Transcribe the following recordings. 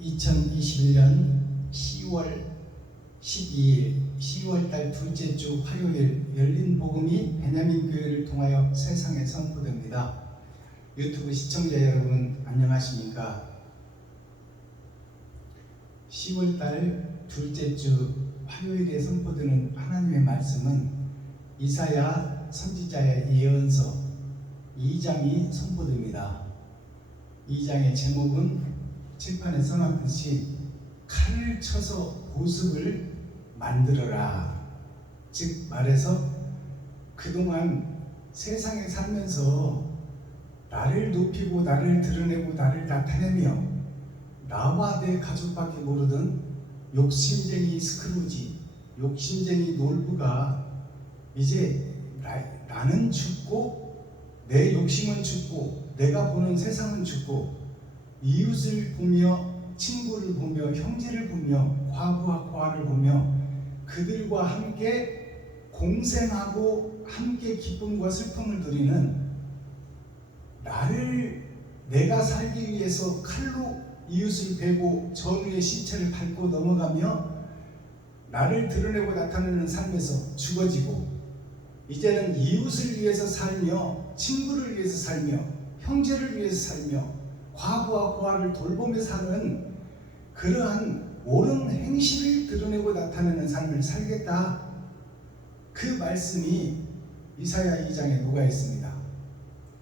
2021년 10월 12일 10월달 둘째 주 화요일 열린 복음이 베냐민 교회를 통하여 세상에 선포됩니다. 유튜브 시청자 여러분 안녕하십니까? 10월달 둘째 주 화요일에 선포되는 하나님의 말씀은 이사야 선지자의 예언서 2장이 선포됩니다. 2장의 제목은 칠판에 써놨듯이 칼을 쳐서 보습을 만들어라. 즉 말해서 그동안 세상에 살면서 나를 높이고 나를 드러내고 나를 나타내며 나와 내 가족밖에 모르던 욕심쟁이 스크루지, 욕심쟁이 놀부가 이제 나는 죽고 내 욕심은 죽고 내가 보는 세상은 죽고 이웃을 보며 친구를 보며 형제를 보며 과부와 고아를 보며 그들과 함께 공생하고 함께 기쁨과 슬픔을 누리는 내가 살기 위해서 칼로 이웃을 베고 전우의 신체를 밟고 넘어가며 나를 드러내고 나타내는 삶에서 죽어지고 이제는 이웃을 위해서 살며 친구를 위해서 살며 형제를 위해서 살며 과부와 고아를 돌보며 사는 그러한 옳은 행실을 드러내고 나타내는 삶을 살겠다. 그 말씀이 이사야 2장에 녹아 있습니다.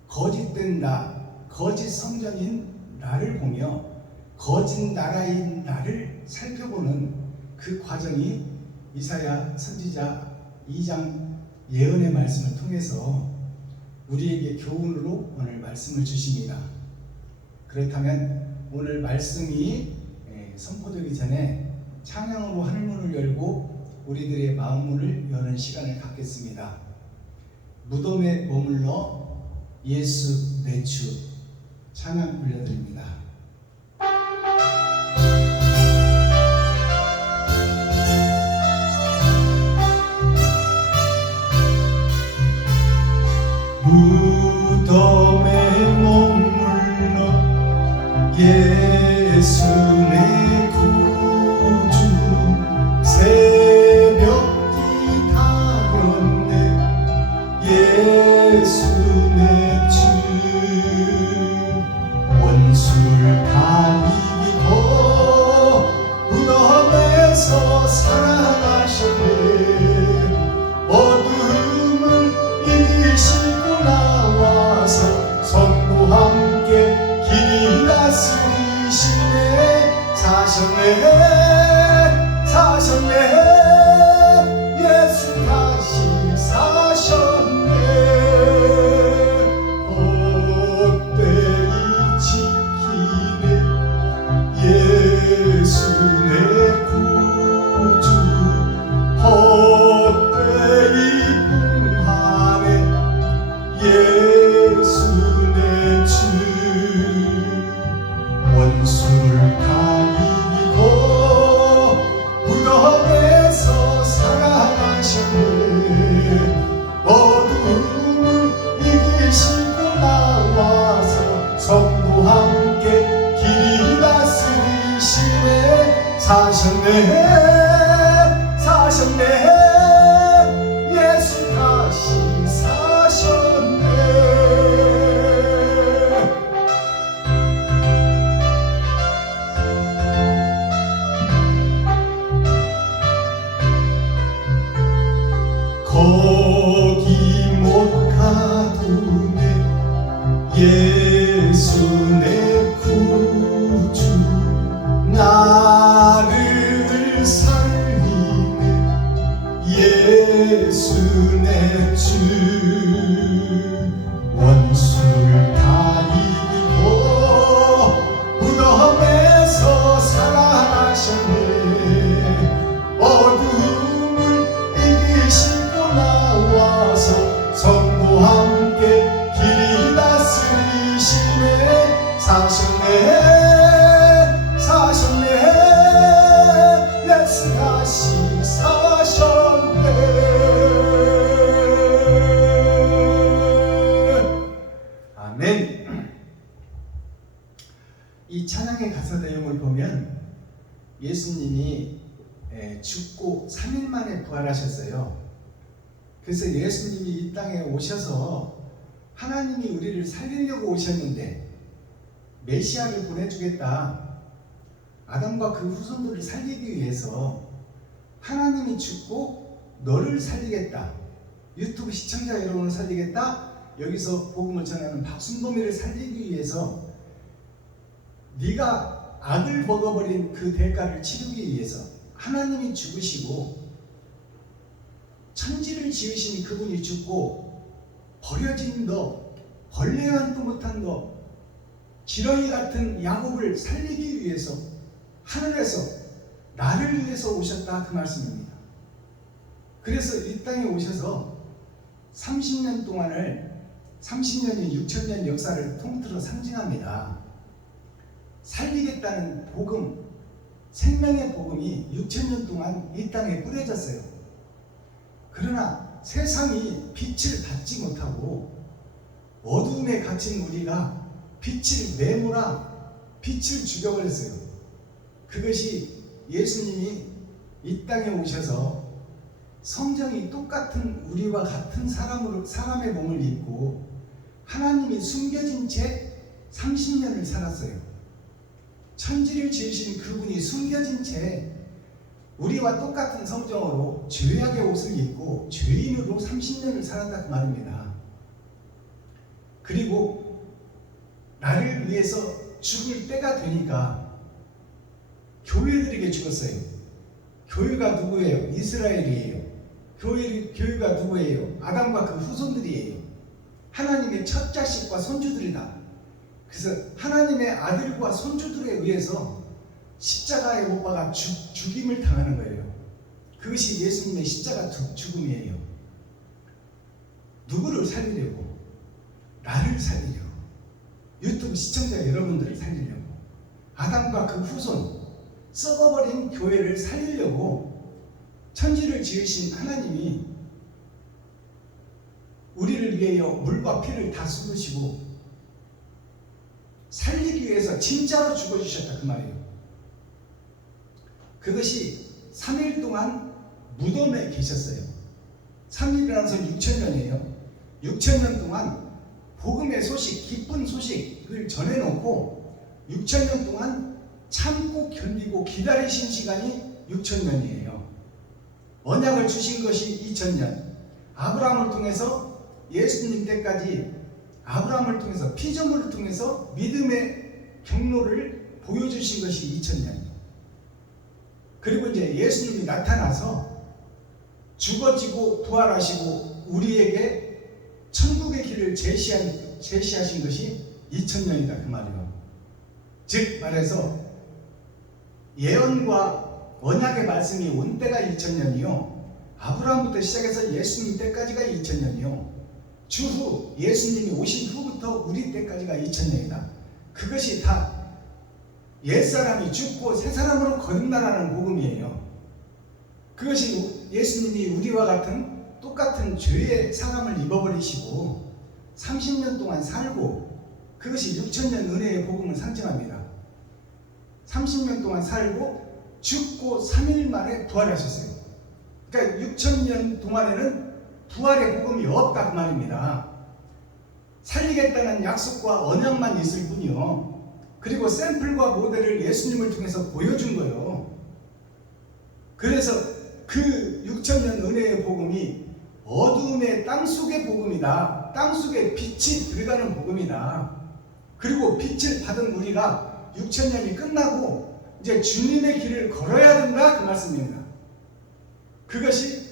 거짓된 나, 거짓 성전인 나를 보며 거짓 나라인 나를 살펴보는 그 과정이 이사야 선지자 2장 예언의 말씀을 통해서 우리에게 교훈으로 오늘 말씀을 주십니다. 그렇다면 오늘 말씀이 선포되기 전에 찬양으로 하늘문을 열고 우리들의 마음문을 여는 시간을 갖겠습니다. 무덤에 머물러 예수 내 주 찬양 올려드립니다. 무덤에 머물러 예수 내 구주 새벽이 타렸네 예수 내 주 원수를 다 이기고 무덤에서 살아나셨네 어둠을 이기시고 나와서 성부와 함께 길이 다스리시네 사셨네 예수 다시 사셨네 헛되이 지키네 예수 내 구주 헛되이 풍하네 예수 내 주 원수를 다 이기고 무덤에서 살아나셨네 어둠을 이기시고 나와서 성부와 함께 길이 다스리시네 사셨네 예수 다시 사셨네 거기 못 가두네 예수 내 구주 나를 살리네 예수 내 주 원수를 다 이기고 무덤에서 살아나셨네 어둠을 이기시고 나와서 성부와 함께 길이 다스리시네 사셨네 예수 다시 사셨네 아멘. 이 찬양의 가사 내용을 보면 예수님이 죽고 3일 만에 부활하셨어요. 그래서 예수님이 이 땅에 오셔서 하나님이 우리를 살리려고 오셨는데 메시아를 보내주겠다, 아담과 그 후손들을 살리기 위해서 하나님이 죽고 너를 살리겠다, 유튜브 시청자 여러분을 살리겠다, 여기서 복음을 전하는 박순범이를 살리기 위해서 네가 악을 먹어버린 그 대가를 치르기 위해서 하나님이 죽으시고 천지를 지으신 그분이 죽고 버려진 너, 벌레만도 못한 너, 지렁이 같은 야곱을 살리기 위해서 하늘에서 나를 위해서 오셨다, 그 말씀입니다. 그래서 이 땅에 오셔서 30년 동안을, 30년이 6,000년 역사를 통틀어 상징합니다. 살리겠다는 복음, 생명의 복음이 6,000년 동안 이 땅에 뿌려졌어요. 그러나 세상이 빛을 받지 못하고 어두움에 갇힌 우리가 빛을 내몰아 빛을 죽여버렸어요. 그것이 예수님이 이 땅에 오셔서 성정이 똑같은 우리와 같은 사람의 몸을 입고 하나님이 숨겨진 채 30년을 살았어요. 천지를 지으신 그분이 숨겨진 채 우리와 똑같은 성정으로 죄악의 옷을 입고 죄인으로 30년을 살았다, 그 말입니다. 그리고 나를 위해서 죽을 때가 되니까 교회들에게 죽었어요. 교회가 누구예요? 이스라엘이에요. 교회가 누구예요? 아담과 그 후손들이에요. 하나님의 첫 자식과 손주들이다. 그래서 하나님의 아들과 손주들에 의해서 십자가에 못 박아 죽임을 당하는 거예요. 그것이 예수님의 십자가 죽음이에요. 누구를 살리려고? 나를 살리려고, 유튜브 시청자 여러분들을 살리려고, 아담과 그 후손, 썩어버린 교회를 살리려고 천지를 지으신 하나님이 우리를 위하여 물과 피를 다 쏟으시고 살리기 위해서 진짜로 죽어주셨다, 그 말이에요. 그것이 3일 동안 무덤에 계셨어요. 3일이라서 6,000년이에요. 6,000년 동안 복음의 소식, 기쁜 소식을 전해놓고 6,000년 동안 참고 견디고 기다리신 시간이 6,000년이에요. 언약을 주신 것이 2,000년. 아브라함을 통해서 예수님 때까지 아브라함을 통해서 피조물을 통해서 믿음의 경로를 보여주신 것이 2,000년. 그리고 이제 예수님이 나타나서 죽어지고 부활하시고 우리에게 천국의 길을 제시하신 것이 2,000년이다, 그 말이에요. 즉 말해서 예언과 언약의 말씀이 온 때가 2,000년이요, 아브라함부터 시작해서 예수님 때까지가 2,000년이요, 주후 예수님이 오신 후부터 우리 때까지가 2,000년이다. 그것이 다 옛사람이 죽고 새사람으로 거듭나라는 복음이에요. 그것이 예수님이 우리와 같은 똑같은 죄의 사람을 입어버리시고 30년 동안 살고, 그것이 6,000년 은혜의 복음을 상징합니다. 30년 동안 살고 죽고 3일 만에 부활하셨어요. 그러니까 6,000년 동안에는 부활의 복음이 없다, 그 말입니다. 살리겠다는 약속과 언약만 있을 뿐이요. 그리고 샘플과 모델을 예수님을 통해서 보여준 거예요. 그래서 그 6,000년 은혜의 복음이 어두움의 땅속의 복음이다. 땅속에 빛이 들어가는 복음이다. 그리고 빛을 받은 우리가 6,000년이 끝나고 이제 주님의 길을 걸어야 된다, 그 말씀입니다. 그것이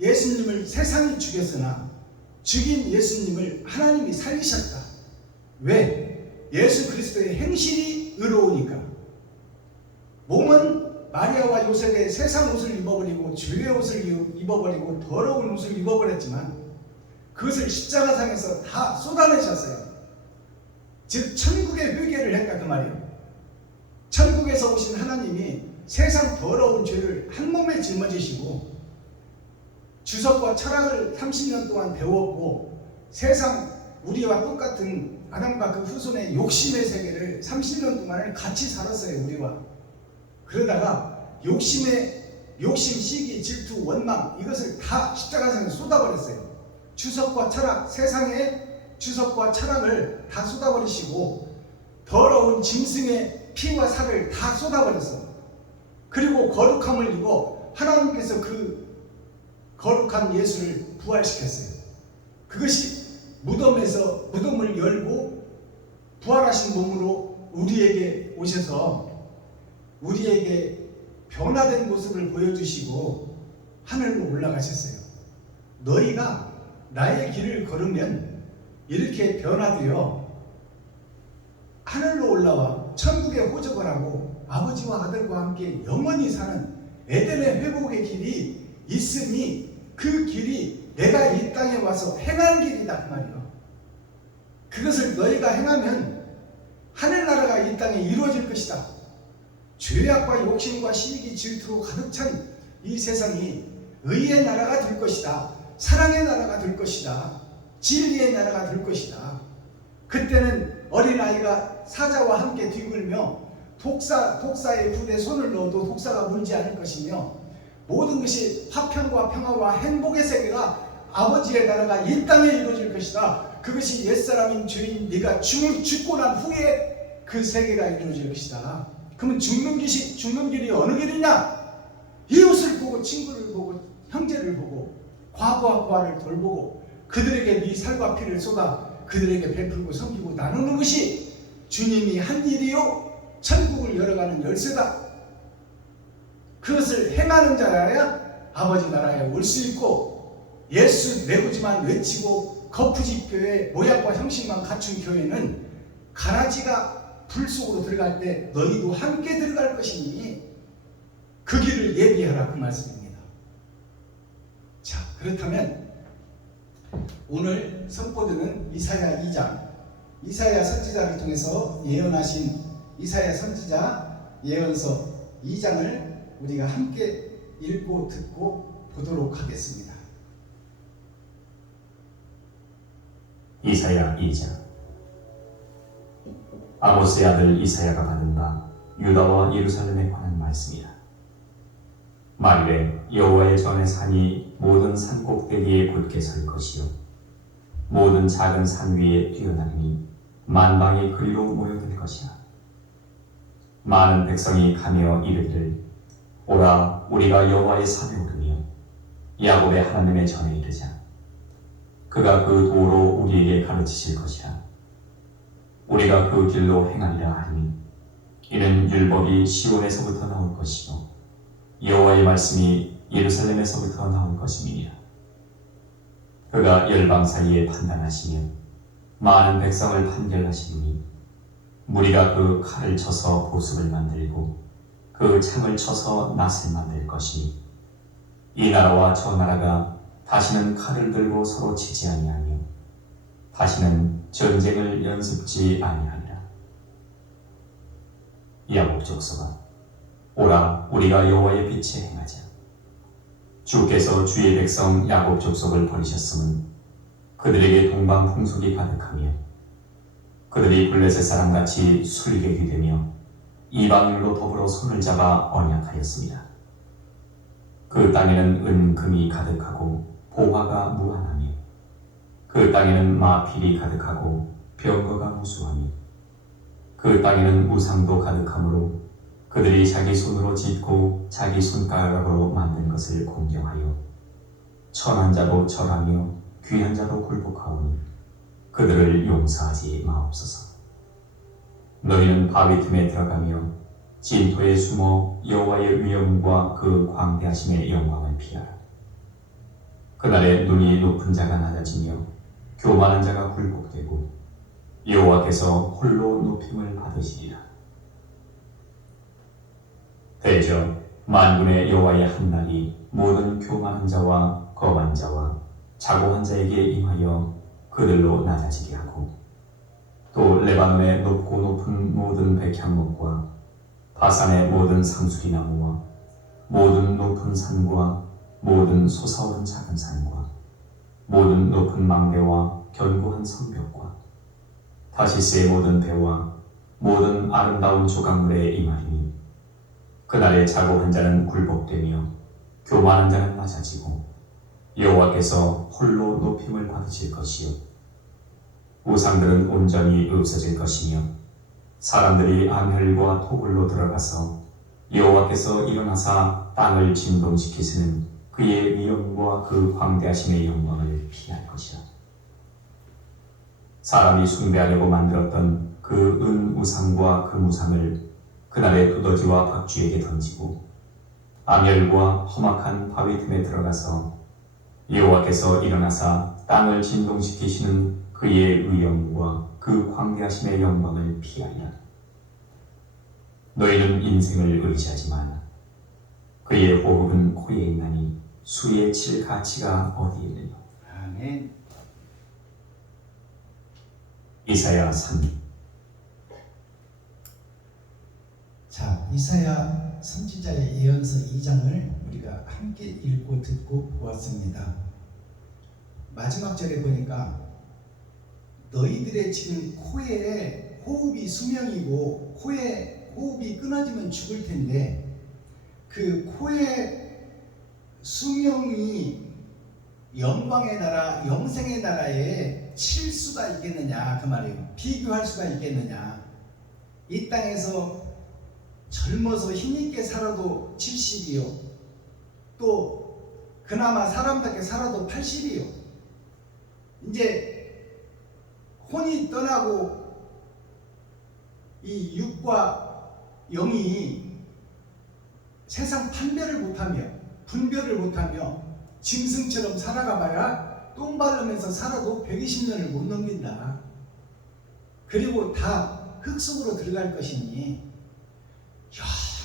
예수님을 세상이 죽였으나 죽인 예수님을 하나님이 살리셨다. 왜? 예수 그리스도의 행실이 의로우니까. 몸은 마리아와 요셉의 세상 옷을 입어버리고 죄의 옷을 입어버리고 더러운 옷을 입어버렸지만 그것을 십자가상에서 다 쏟아내셨어요. 즉 천국의 회개를 했다, 그 말이에요. 천국에서 오신 하나님이 세상 더러운 죄를 한 몸에 짊어지시고 주석과 철학을 30년 동안 배웠고 세상 우리와 똑같은 아담과 그 후손의 욕심의 세계를 30년 동안을 같이 살았어요, 우리와. 그러다가 욕심, 시기, 질투, 원망 이것을 다 십자가상에 쏟아버렸어요. 주석과 철학, 세상의 주석과 철학을 다 쏟아버리시고 더러운 짐승의 피와 살을 다 쏟아버렸어요. 그리고 거룩함을 입고 하나님께서 그 거룩한 예수를 부활시켰어요. 그것이 무덤에서 무덤을 열고 부활하신 몸으로 우리에게 오셔서 우리에게 변화된 모습을 보여주시고 하늘로 올라가셨어요. 너희가 나의 길을 걸으면 이렇게 변화되어 하늘로 올라와 천국에 호적을 하고 아버지와 아들과 함께 영원히 사는 에덴의 회복의 길이 있으니 그 길이 내가 이 땅에 와서 행한 길이다 그 말이에요. 그것을 너희가 행하면 하늘나라가 이 땅에 이루어질 것이다. 죄악과 욕심과 시기 질투로 가득 찬 이 세상이 의의 나라가 될 것이다. 사랑의 나라가 될 것이다. 진리의 나라가 될 것이다. 그때는 어린아이가 사자와 함께 뒤굴며 독사의 붓에 손을 넣어도 독사가 물지 않을 것이며 모든 것이 화평과 평화와 행복의 세계가 아버지의 나라가 이 땅에 이루어질 것이다. 그것이 옛사람인 죄인 네가 죽고 난 후에 그 세계가 이루어질 것이다. 그러면 죽는 길이 어느 길이냐? 이웃을 보고 친구를 보고 형제를 보고 과부와 고아를 돌보고 그들에게 네 살과 피를 쏟아 그들에게 베풀고 섬기고 나누는 것이 주님이 한 일이요 천국을 열어가는 열쇠다. 그것을 행하는 자라야 아버지 나라에 올 수 있고 예수 내오지만 외치고 거푸집 교회 모양과 형식만 갖춘 교회는 가라지가 불 속으로 들어갈 때 너희도 함께 들어갈 것이니 그 길을 예비하라 그 말씀입니다. 자, 그렇다면 오늘 선포드는 이사야 2장 이사야 선지자를 통해서 예언하신 이사야 선지자 예언서 2장을 우리가 함께 읽고 듣고 보도록 하겠습니다. 이사야 2장. 아모스의 아들 이사야가 받은 바 유다와 예루살렘에 관한 말씀이라. 만일에 여호와의 전의 산이 모든 산 꼭대기에 굳게 설 것이요 모든 작은 산 위에 뛰어나르니 만방이 그리로 모여들 것이라. 많은 백성이 가며 이르기를 오라 우리가 여호와의 산에 오르며 야곱의 하나님의 전에 이르자. 그가 그 도로 우리에게 가르치실 것이라. 우리가 그 길로 행하리라 하니 이는 율법이 시온에서부터 나올 것이요 여호와의 말씀이 예루살렘에서부터 나올 것임이니라. 그가 열방 사이에 판단하시며 많은 백성을 판결하시니 무리가 그 칼을 쳐서 보습을 만들고 그 창을 쳐서 낫을 만들 것이니 이 나라와 저 나라가 다시는 칼을 들고 서로 치지 아니하며 다시는 전쟁을 연습지 아니하리라. 야곱 족속아 오라 우리가 여호와의 빛에 행하자. 주께서 주의 백성 야곱 족속을 버리셨음은 그들에게 동방 풍속이 가득하며 그들이 블레셋 사람같이 술객이 되며 이방인으로 더불어 손을 잡아 언약하였습니다. 그 땅에는 은금이 가득하고 보화가 무한하며 그 땅에는 마필이 가득하고 병거가 무수하며 그 땅에는 우상도 가득하므로 그들이 자기 손으로 짓고 자기 손가락으로 만든 것을 공경하여 천한 자도 절하며 귀한 자도 굴복하오니 그들을 용서하지 마옵소서. 너희는 바위 틈에 들어가며 진토에 숨어 여호와의 위엄과 그 광대하심의 영광을 피하라. 그날에 눈이 높은 자가 낮아지며 교만한 자가 굴복되고 여호와께서 홀로 높임을 받으시리라. 대저 만군의 여호와의 한 날이 모든 교만한 자와 거만 자와 자고한 자에게 임하여 그들로 낮아지게 하고 또 레바논의 높고 높은 모든 백향목과 바산의 모든 상수리나무와 모든 높은 산과 모든 솟아오른 작은 산과 모든 높은 망대와 견고한 성벽과 타시스의 모든 배와 모든 아름다운 조각물에 임하리니 그날에 자고한 자는 굴복되며 교만한 자는 낮아지고 여호와께서 홀로 높임을 받으실 것이요 우상들은 온전히 없어질 것이며 사람들이 안혈과 토굴로 들어가서 여호와께서 일어나사 땅을 진동시키시는 그의 위엄과 그 광대하심의 영광을 피할 것이라. 사람이 숭배하려고 만들었던 그 은 우상과 금 우상을 그날의 두더지와 박쥐에게 던지고 암열과 험악한 바위 틈에 들어가서 여호와께서 일어나사 땅을 진동시키시는 그의 위엄과 그 광대하심의 영광을 피하리라. 너희는 인생을 의지하지 마라. 그의 호흡은 코에 있나니 수에 칠 가치가 어디에 있느냐. 아멘. 이사야 3. 자, 이사야 선지자의 예언서 2장을 우리가 함께 읽고 듣고 보았습니다. 마지막 절에 보니까 너희들의 지금 코에 호흡이 수명이고 코에 호흡이 끊어지면 죽을 텐데 그 코에 수명이 영광의 나라, 영생의 나라에 칠 수가 있겠느냐 그 말이에요. 비교할 수가 있겠느냐. 이 땅에서 젊어서 힘있게 살아도 70이요. 또 그나마 사람답게 살아도 80이요. 이제 혼이 떠나고 이 육과 영이 세상 판별을 못하며 분별을 못하며 짐승처럼 살아가봐야 똥 바르면서 살아도 120년을 못 넘긴다. 그리고 다 흙 속으로 들어갈 것이니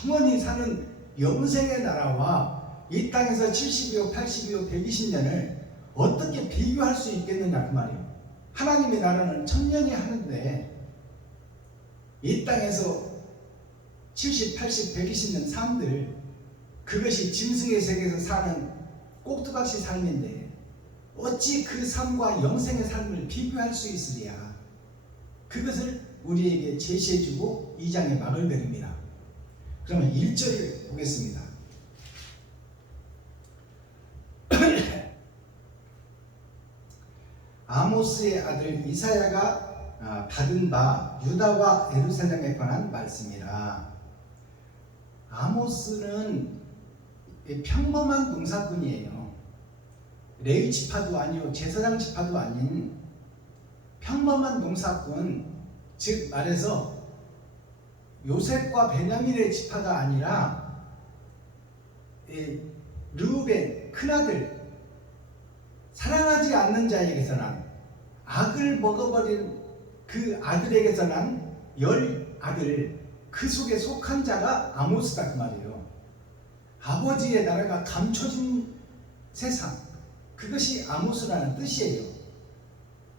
영원히 사는 영생의 나라와 이 땅에서 70이요 80이요 120년을 어떻게 비교할 수 있겠느냐 그 말이에요. 하나님의 나라는 천년이 하는데 이 땅에서 70, 80, 120년 산들 그것이 짐승의 세계에서 사는 꼭두각시 삶인데 어찌 그 삶과 영생의 삶을 비교할 수 있으랴. 그것을 우리에게 제시해주고 2장의 막을 내립니다. 그러면 1절을 보겠습니다. 아모스의 아들 이사야가 받은 바 유다와 예루살렘에 관한 말씀이라. 아모스는 평범한 농사꾼이에요. 레위 지파도 아니요 제사장 지파도 아닌 평범한 농사꾼, 즉 말해서 요셉과 베냐민의 지파가 아니라 르우벤 큰아들, 사랑하지 않는 자에게서 난 악을 먹어버린 그 아들에게서 난 열 아들, 그 속에 속한 자가 아모스다 그 말이에요. 아버지의 나라가 감춰진 세상, 그것이 아모스라는 뜻이에요.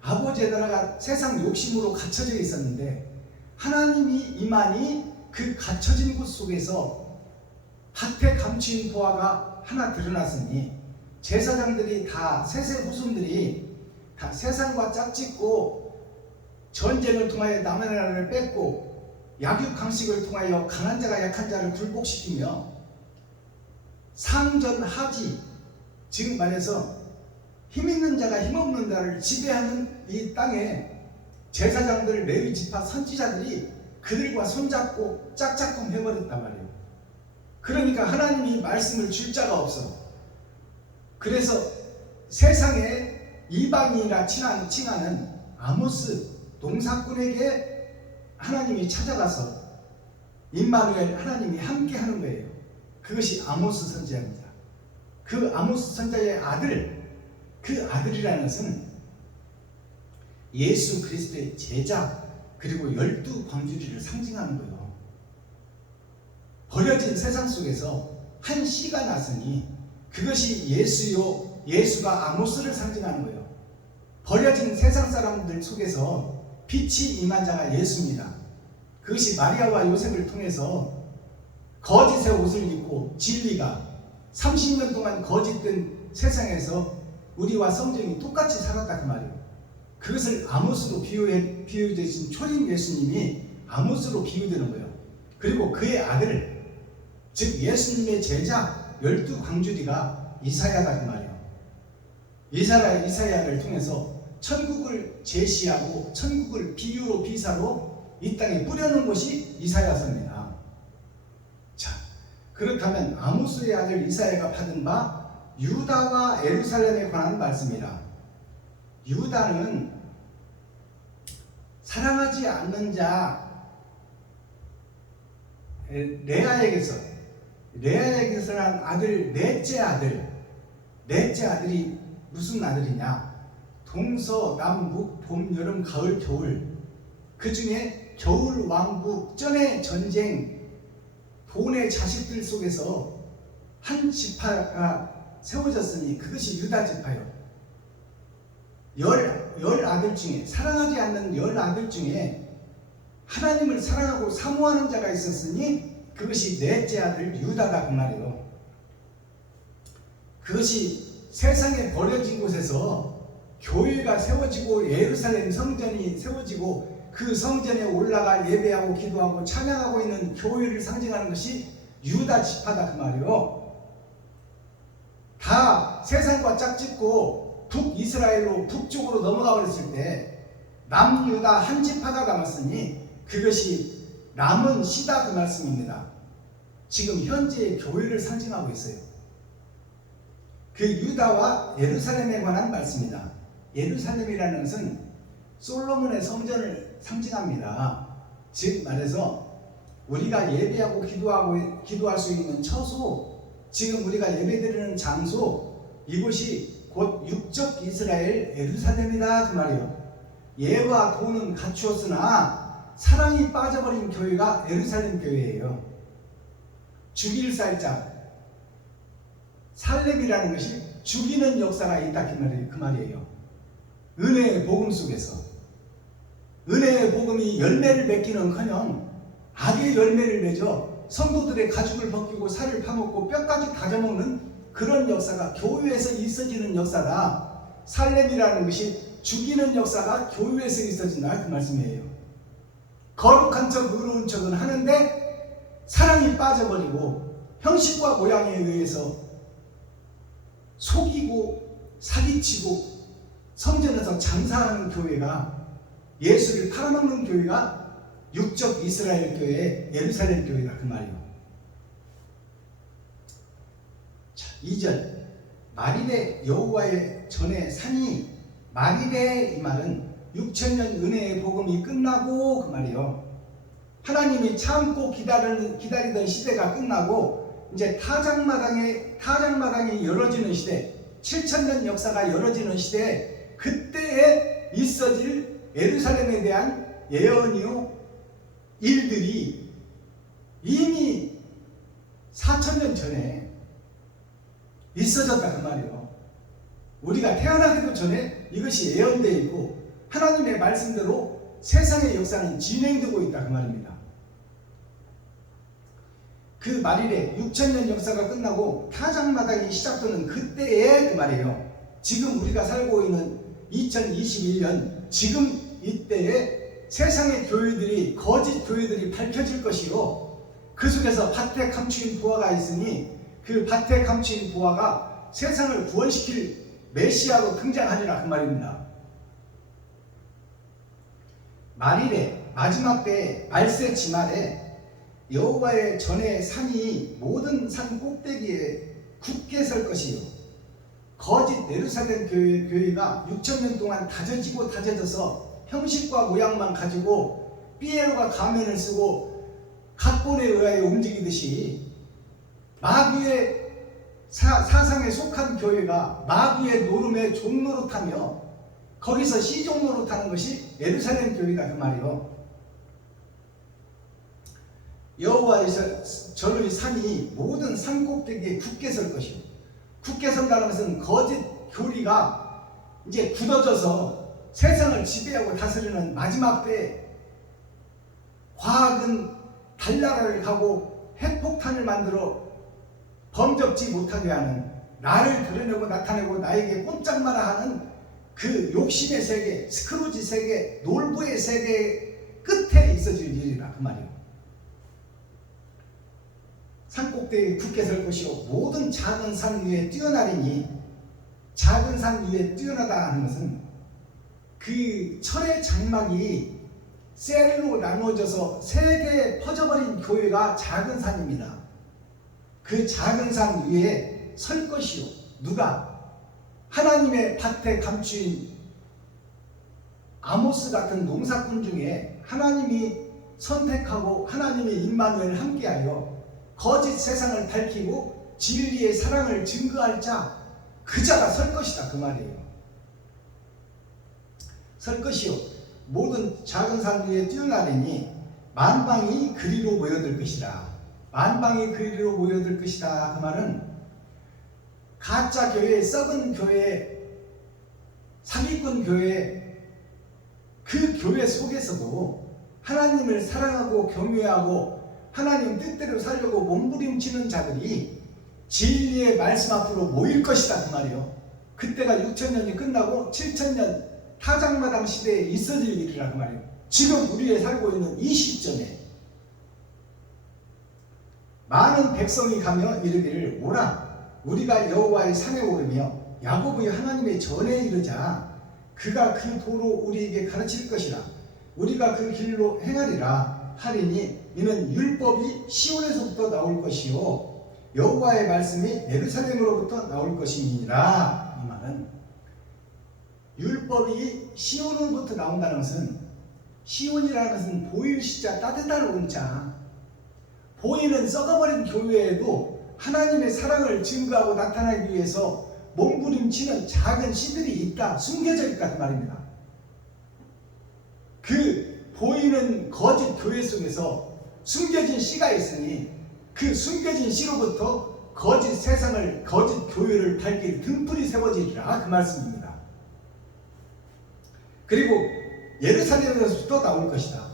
아버지의 나라가 세상 욕심으로 갇혀져 있었는데 하나님이 임하니 그 갇혀진 곳 속에서 밭에 감추인 보화가 하나 드러났으니 제사장들이 다 세세 후손들이 다 세상과 짝짓고 전쟁을 통하여 남의 나라를 뺏고 약육강식을 통하여 강한 자가 약한 자를 굴복시키며 상전하지, 즉 말해서 힘있는 자가 힘없는 자를 지배하는 이 땅에 제사장들, 레위 지파 선지자들이 그들과 손잡고 짝짝꿍 해버렸단 말이에요. 그러니까 하나님이 말씀을 줄 자가 없어. 그래서 세상에 이방인이라 칭하는 아모스 농사꾼에게 하나님이 찾아가서 임마누엘 하나님이 함께 하는 거예요. 그것이 아모스 선지자입니다. 그 아모스 선지자의 아들, 그 아들이라는 것은 예수 그리스도의 제자 그리고 12광주리를 상징하는 거예요. 버려진 세상 속에서 한 씨가 났으니 그것이 예수요, 예수가 아모스를 상징하는 거예요. 버려진 세상 사람들 속에서 빛이 임한 자가 예수입니다. 그것이 마리아와 요셉을 통해서 거짓의 옷을 입고 진리가 30년 동안 거짓된 세상에서 우리와 성전이 똑같이 살았다 그 말이에요. 그것을 아모스로 비유되신 초림 예수님이 아모스로 비유되는 거예요. 그리고 그의 아들, 즉 예수님의 제자 12광주리가 이사야다 그 말이에요. 이사야를 통해서 천국을 제시하고 천국을 비유로 비사로 이 땅에 뿌려놓은 것이 이사야서입니다. 자, 그렇다면 아모스의 아들 이사야가 받은 바 유다와 예루살렘에 관한 말씀이라. 유다는 사랑하지 않는 자 레아에게서 난 아들 넷째 아들이 무슨 아들이냐? 동서남북 봄 여름 가을 겨울, 그 중에 겨울 왕국 전의 전쟁 본의 자식들 속에서 한 지파가 세워졌으니 그것이 유다 지파요. 열 아들 중에, 사랑하지 않는 10아들 중에 하나님을 사랑하고 사모하는 자가 있었으니 그것이 넷째 아들 유다다 그 말이에요. 그것이 세상에 버려진 곳에서 교회가 세워지고 예루살렘 성전이 세워지고 그 성전에 올라가 예배하고 기도하고 찬양하고 있는 교회를 상징하는 것이 유다 지파다 그 말이에요. 다 세상과 짝짓고 북이스라엘로 북쪽으로 넘어가 버렸을 때 남유다 한 지파가 남았으니 그것이 남은 시다 그 말씀입니다. 지금 현재의 교회를 상징하고 있어요. 그 유다와 예루살렘에 관한 말씀이다. 예루살렘이라는 것은 솔로몬의 성전을 상징합니다. 즉 말해서 우리가 예배하고 기도할 수 있는 처소, 지금 우리가 예배드리는 장소, 이곳이 곧 육적 이스라엘 예루살렘이다 그 말이에요. 예와 도는 갖추었으나 사랑이 빠져버린 교회가 예루살렘 교회예요. 죽일 살짝 살렘이라는 것이 죽이는 역사가 있다 그 말이에요. 은혜의 복음 속에서 은혜의 복음이 열매를 맺기는커녕 악의 열매를 맺어 성도들의 가죽을 벗기고 살을 파먹고 뼈까지 다져먹는 그런 역사가 교회에서 있어지는 역사다. 살렘이라는 것이 죽이는 역사가 교회에서 있어진다 그 말씀이에요. 거룩한 척 의로운 척은 하는데 사랑이 빠져버리고 형식과 모양에 의해서 속이고 사기치고 성전에서 장사하는 교회가, 예수를 팔아먹는 교회가 육적 이스라엘 교회, 예루살렘 교회다 그 말이에요. 자, 2절 마리레 여호와의 전에 사니, 마리레 이 말은 6000년 은혜의 복음이 끝나고 그 말이에요. 하나님이 참고 기다리던 시대가 끝나고 이제 타작마당이 열어지는 시대, 7000년 역사가 열어지는 시대에 그때에 있어질 예루살렘에 대한 예언이요 일들이 이미 4000년 전에 있어졌다 그 말이에요. 우리가 태어나기도 전에 이것이 예언되어 있고 하나님의 말씀대로 세상의 역사는 진행되고 있다 그 말입니다. 그 말일에 6000년 역사가 끝나고 타작마당이 시작되는 그때에 그 말이에요. 지금 우리가 살고 있는 2021년 지금 이때에 세상의 교회들이, 거짓 교회들이 밝혀질 것이요, 그 속에서 밭에 감추인 부하가 있으니 그 밭에 감추인 부하가 세상을 구원시킬 메시아로 등장하리라 그 말입니다. 말일에 마지막 때에 말세 지말에 여호와의 전에 산이 모든 산 꼭대기에 굳게 설 것이요, 거짓 예루살렘 교회가 6000년 동안 다져지고 다져져서 형식과 모양만 가지고 삐에로가 가면을 쓰고 각본에 의하여 움직이듯이 마귀의 사상에 속한 교회가 마귀의 노름에 종노릇하며 거기서 시종노릇하는 것이 예루살렘 교회다 그 말이요. 여호와의 전의 산이 모든 산 꼭대기에 굳게 설 것이요. 굳게 선다는 것은 거짓 교리가 이제 굳어져서 세상을 지배하고 다스리는 마지막 때에 과학은 달나라를 가고 핵폭탄을 만들어 범접지 못하게 하는, 나를 드러내고 나타내고 나에게 꼼짝마라 하는 그 욕심의 세계, 스크루지 세계, 놀부의 세계 끝에 있어질 일이라 그 말이에요. 산꼭대기에 굳게 설 것이요 모든 작은 산 위에 뛰어나리니, 작은 산 위에 뛰어나다 하는 것은 그 철의 장막이 셀로 나누어져서 세계에 퍼져버린 교회가 작은 산입니다. 그 작은 산 위에 설 것이요. 누가? 하나님의 밭에 감추인 아모스 같은 농사꾼 중에 하나님이 선택하고 하나님의 임마누엘 함께하여 거짓 세상을 밝히고 진리의 사랑을 증거할 자, 그 자가 설 것이다 그 말이에요. 설 것이요 모든 작은 산 위에 뛰어나리니 만방이 그리로 모여들 것이라. 만방이 그리로 모여들 것이다 그 말은 가짜 교회, 썩은 교회, 사기꾼 교회, 그 교회 속에서도 하나님을 사랑하고 경외하고 하나님 뜻대로 살려고 몸부림치는 자들이 진리의 말씀 앞으로 모일 것이다 그 말이요. 그때가 6천년이 끝나고 7천년 타작마당 시대에 있어질 일이라 그 말이에요. 지금 우리의 살고 있는 이 시점에 많은 백성이 가며 이르기를 오라, 우리가 여호와의 산에 오르며 야곱의 하나님의 전에 이르자. 그가 그 도로 우리에게 가르칠 것이라. 우리가 그 길로 행하리라 하리니 이는 율법이 시온에서부터 나올 것이요 여호와의 말씀이 예루살렘으로부터 나올 것이니라. 이 말은 율법이 시온으로부터 나온다는 것은, 시온이라는 것은 보일 시자 따뜻한 온자, 보이는 썩어버린 교회에도 하나님의 사랑을 증거하고 나타나기 위해서 몸부림치는 작은 씨들이 있다, 숨겨져 있다 그 말입니다. 그 보이는 거짓 교회 속에서 숨겨진 씨가 있으니 그 숨겨진 씨로부터 거짓 세상을, 거짓 교회를 밝힐 등불이 세워지리라 그 말씀입니다. 그리고 예루살렘에서부터 나올 것이다.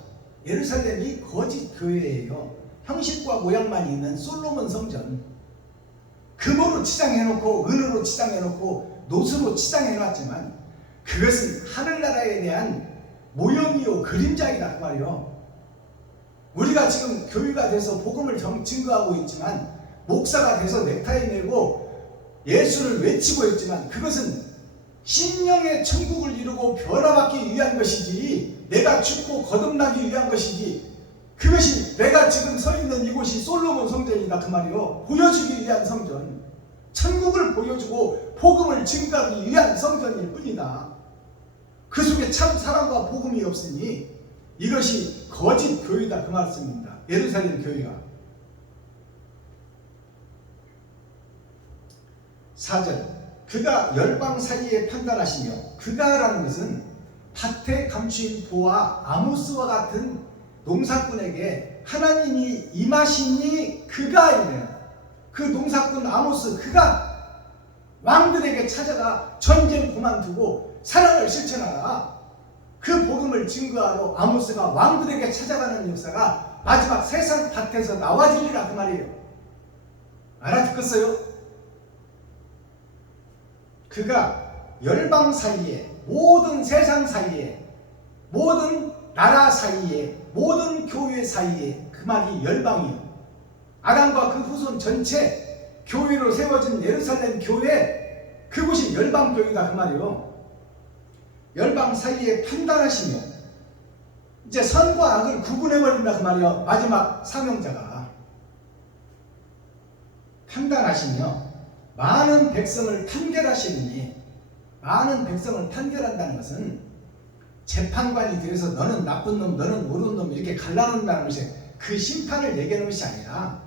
예루살렘이 거짓 교회예요. 형식과 모양만 있는 솔로몬 성전, 금으로 치장해놓고 은으로 치장해놓고 노수로 치장해놨지만 그것은 하늘나라에 대한 모형이요 그림자이다 그 말이요. 우리가 지금 교회가 돼서 복음을 증거하고 있지만, 목사가 돼서 넥타이 메고 예수를 외치고 있지만, 그것은 심령의 천국을 이루고 변화받기 위한 것이지, 내가 죽고 거듭나기 위한 것이지, 그것이 내가 지금 서 있는 이곳이 솔로몬 성전이다 그 말이요. 보여주기 위한 성전, 천국을 보여주고 복음을 증거하기 위한 성전일 뿐이다. 그 속에 참 사랑과 복음이 없으니 이것이 거짓 교회다 그 말씀입니다. 예루살렘 교회가. 4절 그가 열방 사이에 판단하시며, 그가라는 것은 밭에 감추인 보아 아모스와 같은 농사꾼에게 하나님이 임하시니 그가 있네요. 그 농사꾼 아모스, 그가 왕들에게 찾아가 전쟁 그만두고 사랑을 실천하라. 그 복음을 증거하러 아모스가 왕들에게 찾아가는 역사가 마지막 세상 밭에서 나와지리라 그 말이에요. 알아듣겠어요? 그가 열방 사이에, 모든 세상 사이에, 모든 나라 사이에, 모든 교회 사이에, 그 말이 열방이에요. 아담과 그 후손 전체 교회로 세워진 예루살렘 교회, 그곳이 열방 교회다 그 말이에요. 열방 사이에 판단하시며, 이제 선과 악을 구분해버린다 그 말이에요. 마지막 사명자가 판단하시며 많은 백성을 판결하시니, 많은 백성을 판결한다는 것은 재판관이 되어서 너는 나쁜 놈, 너는 옳은 놈 이렇게 갈라놓는다는 것이, 그 심판을 얘기하는 것이 아니라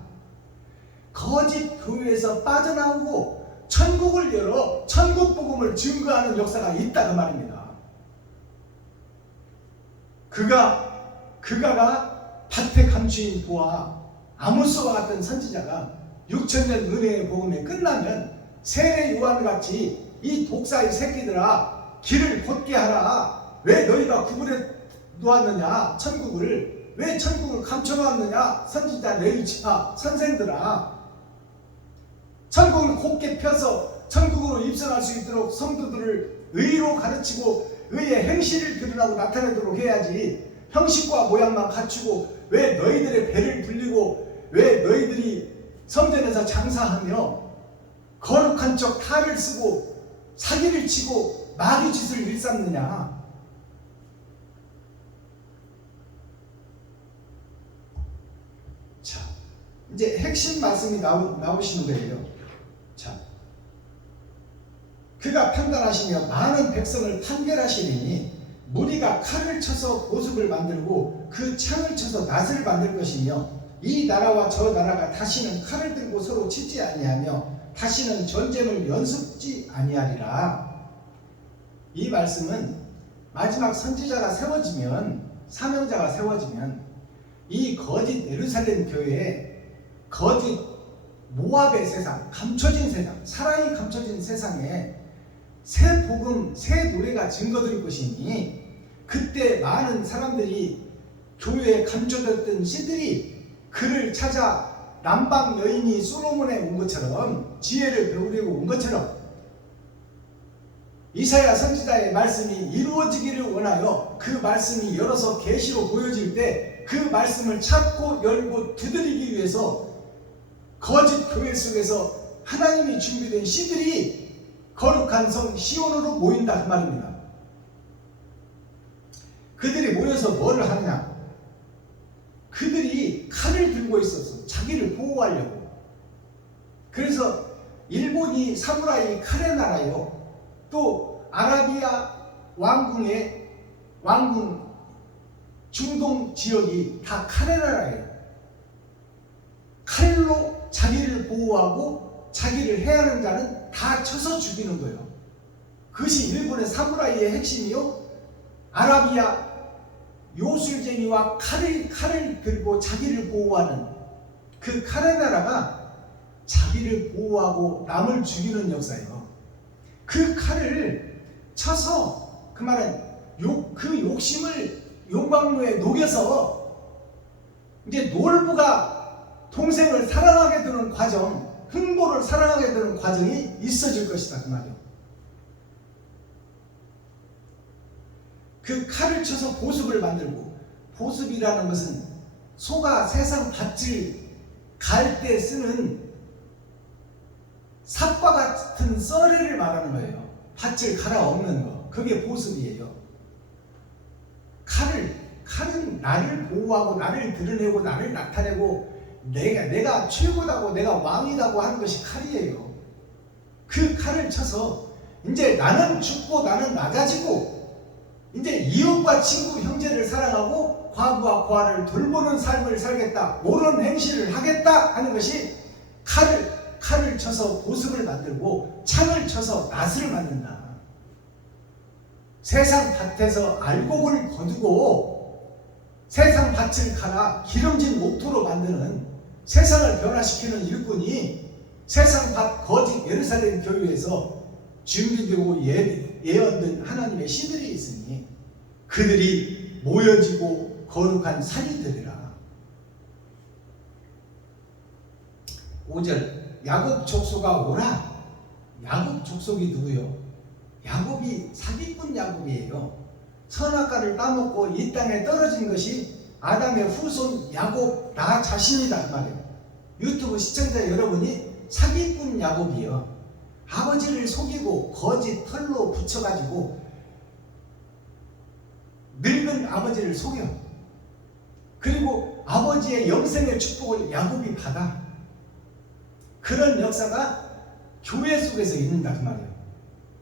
거짓 교회에서 빠져나오고 천국을 열어 천국 복음을 증거하는 역사가 있다 그 말입니다. 그가가 밭에 감추인 보아 아모스와 같은 선지자가 6천년 은혜의 복음이 끝나면 세례 요한같이 이 독사의 새끼들아 길을 곧게 하라. 왜 너희가 구분해 놓았느냐, 천국을 왜 천국을 감춰놓았느냐, 선지자 레위지파 선생들아, 천국을 곧게 펴서 천국으로 입성할 수 있도록 성도들을 의로 가르치고 의의 행실을 드러나고 나타내도록 해야지. 형식과 모양만 갖추고 왜 너희들의 배를 불리고 왜 너희들이 성전에서 장사하며 거룩한 척 탈을 쓰고 사기를 치고 마귀짓을 일삼느냐. 자, 이제 핵심 말씀이 나오시는 거예요. 자, 그가 판단하시며 많은 백성을 판결하시리니 무리가 칼을 쳐서 보습을 만들고 그 창을 쳐서 낫을 만들 것이며 이 나라와 저 나라가 다시는 칼을 들고 서로 치지 아니하며 다시는 전쟁을 연습지 아니하리라. 이 말씀은 마지막 선지자가 세워지면, 사명자가 세워지면 이 거짓 예루살렘 교회에 거짓 모압의 세상, 감춰진 세상, 사랑이 감춰진 세상에 새 복음, 새 노래가 증거될 것이니 그때 많은 사람들이 교회에 감춰졌던 씨들이 그를 찾아 남방 여인이 솔로몬에 온 것처럼 지혜를 배우려고 온 것처럼 이사야 선지자의 말씀이 이루어지기를 원하여 그 말씀이 열어서 계시로 보여질 때 그 말씀을 찾고 열고 두드리기 위해서 거짓 교회 속에서 하나님이 준비된 씨들이 거룩한 성 시온으로 모인다 그 말입니다. 그들이 모여서 뭐를 하느냐? 그들이 칼을 들고 있어서 자기를 보호하려고. 그래서 일본이 사무라이 칼의 나라요. 또 아라비아 왕궁의 왕궁 중동 지역이 다 칼의 나라예요. 칼로 자기를 보호하고 자기를 해하는 자는 다 쳐서 죽이는 거예요. 그것이 일본의 사무라이의 핵심이요. 아라비아 요술쟁이와 칼을 들고 자기를 보호하는 그 칼의 나라가 자기를 보호하고 남을 죽이는 역사예요. 그 칼을 쳐서 그 말은 그 욕심을 용광로에 녹여서 이제 놀부가 동생을 사랑하게 되는 과정, 흥보를 사랑하게 되는 과정이 있어질 것이다 그 말이에요. 그 칼을 쳐서 보습을 만들고, 보습이라는 것은 소가 세상 밭을 갈 때 쓰는 삽과 같은 썰애를 말하는 거예요. 밭을 갈아엎는 거, 그게 보습이에요. 칼은 나를 보호하고 나를 드러내고 나를 나타내고 내가 최고다고 내가 왕이다고 하는 것이 칼이에요. 그 칼을 쳐서 이제 나는 죽고 나는 낮아지고 이제 이웃과 친구 형제를 사랑하고 과부와 고아를 돌보는 삶을 살겠다, 옳은 행실을 하겠다 하는 것이 칼을 쳐서 보습을 만들고 창을 쳐서 낫을 만든다. 세상 밭에서 알곡을 거두고 세상 밭을 갈아 기름진 목토로 만드는, 세상을 변화시키는 일꾼이 세상 밭 거짓 예루살렘 교회에서 준비되고 예언된 하나님의 씨들이 있으니 그들이 모여지고 거룩한 산이 되리라. 5절 야곱 족속아 오라. 야곱 족속이 누구요? 야곱이 사기꾼 야곱이에요. 선악과를 따먹고 이 땅에 떨어진 것이 아담의 후손 야곱 나 자신이다 그 말이에요. 유튜브 시청자 여러분이 사기꾼 야곱이요. 아버지를 속이고 거짓 털로 붙여가지고 늙은 아버지를 속여. 그리고 아버지의 영생의 축복을 야곱이 받아. 그런 역사가 교회 속에서 있는다 그 말이에요.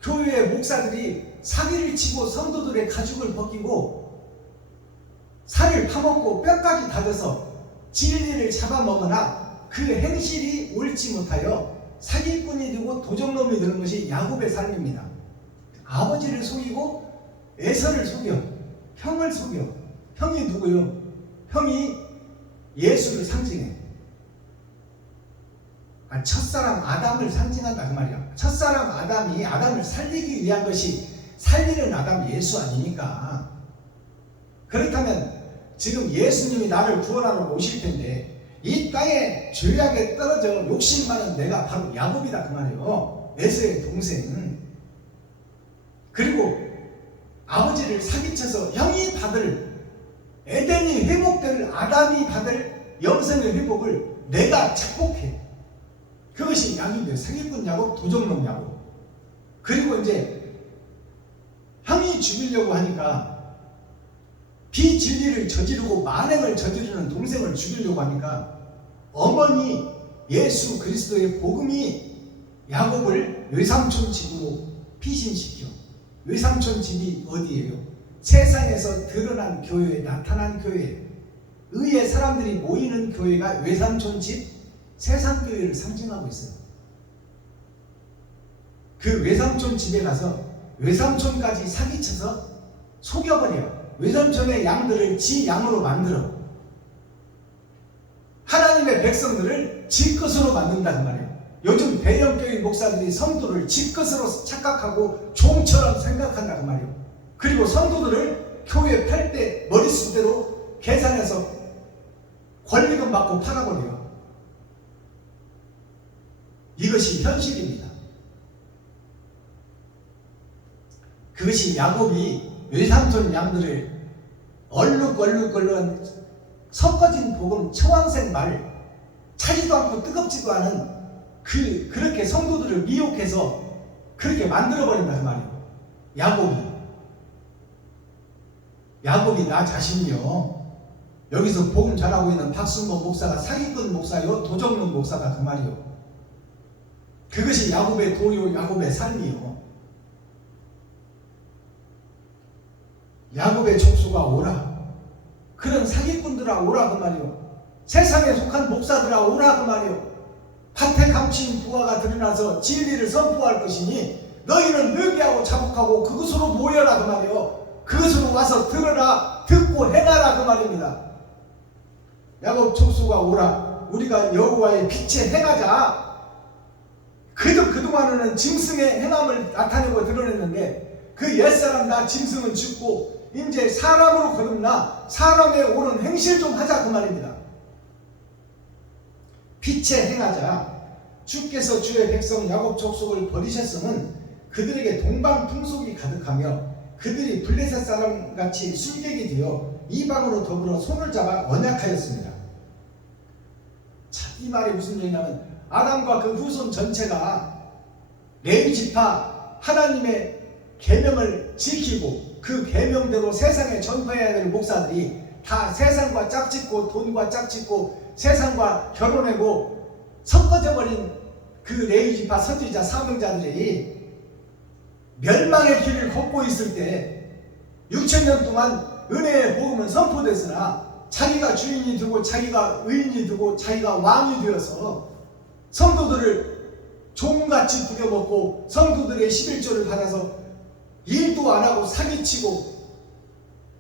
교회의 목사들이 사기를 치고 성도들의 가죽을 벗기고 살을 파먹고 뼈까지 다져서 진리를 잡아먹으나 그 행실이 옳지 못하여 사기꾼이 되고 도적놈이 되는 것이 야곱의 삶입니다. 아버지를 속이고 에서를 속여, 형을 속여. 형이 누구요? 형이 예수를 상징해. 첫사람 아담을 상징한다 그 말이야. 첫사람 아담이 아담을 살리기 위한 것이 살리는 아담 예수 아닙니까? 그렇다면 지금 예수님이 나를 구원하러 오실 텐데 이 땅에 죄악에 떨어져 욕심 많은 내가 바로 야곱이다 그 말이에요. 에서의 동생. 그리고 아버지를 사기쳐서 형이 받을, 에덴이 회복될, 아담이 받을 영생의 회복을 내가 착복해. 그것이 약인데, 사기꾼 야곱, 도적놈 야곱. 그리고 이제 형이 죽이려고 하니까, 비진리를 저지르고 만행을 저지르는 동생을 죽이려고 하니까 어머니 예수 그리스도의 복음이 야곱을 외삼촌 집으로 피신시켜. 외삼촌 집이 어디예요? 세상에서 드러난 교회, 나타난 교회, 의의 사람들이 모이는 교회가 외삼촌 집, 세상교회를 상징하고 있어요. 그 외삼촌 집에 가서 외삼촌까지 사기쳐서 속여버려요. 외삼촌의 양들을 지 양으로 만들어 하나님의 백성들을 지 것으로 만든다는 말이에요. 요즘 대형교회 목사들이 성도를 지 것으로 착각하고 종처럼 생각한다는 말이에요. 그리고 성도들을 교회 팔 때 머릿수대로 계산해서 권리금 받고 팔아버려요. 이것이 현실입니다. 그것이 야곱이 외삼촌 양들을 얼룩얼룩 섞어진 복음 청황색 말, 차지도 않고 뜨겁지도 않은 그렇게 성도들을 미혹해서 그렇게 만들어버린다는 말이에요. 야곱이 나 자신이요, 여기서 복음 잘하고 있는 박순범 목사가 사기꾼 목사요, 도적놈 목사다 그 말이요. 그것이 야곱의 도요, 야곱의 삶이요. 야곱의 족수가 오라. 그런 사기꾼들아 오라 그 말이요. 세상에 속한 목사들아 오라 그 말이요. 밭에 감추인 부하가 드러나서 진리를 선포할 것이니 너희는 회개하고 자복하고 그것으로 모여라 그 말이요. 그것으로 와서 들어라, 듣고 행하라 그 말입니다. 야곱 족수가 오라. 우리가 여호와의 빛에 행하자. 그동안에는 짐승의 행함을 나타내고 드러냈는데 그 옛사람 다 짐승은 죽고 이제 사람으로 거듭나 사람의 옳은 행실 좀 하자 그 말입니다. 빛에 행하자. 주께서 주의 백성 야곱 족속을 버리셨으면 그들에게 동방풍속이 가득하며 그들이 블레셋 사람같이 술객이 되어 이방으로 더불어 손을 잡아 언약하였습니다. 자, 이 말이 무슨 얘기냐면 아담과 그 후손 전체가 레위 지파 하나님의 계명을 지키고 그 계명대로 세상에 전파해야 될 목사들이 다 세상과 짝짓고 돈과 짝짓고 세상과 결혼하고 섞어져 버린 그 레위 지파 선지자 사명자들이 멸망의 길을 걷고 있을 때 6,000년 동안 은혜의 복음은 선포됐으나 자기가 주인이 되고 자기가 의인이 되고 자기가 왕이 되어서 성도들을 종같이 부려먹고 성도들의 11조를 받아서 일도 안 하고 사기치고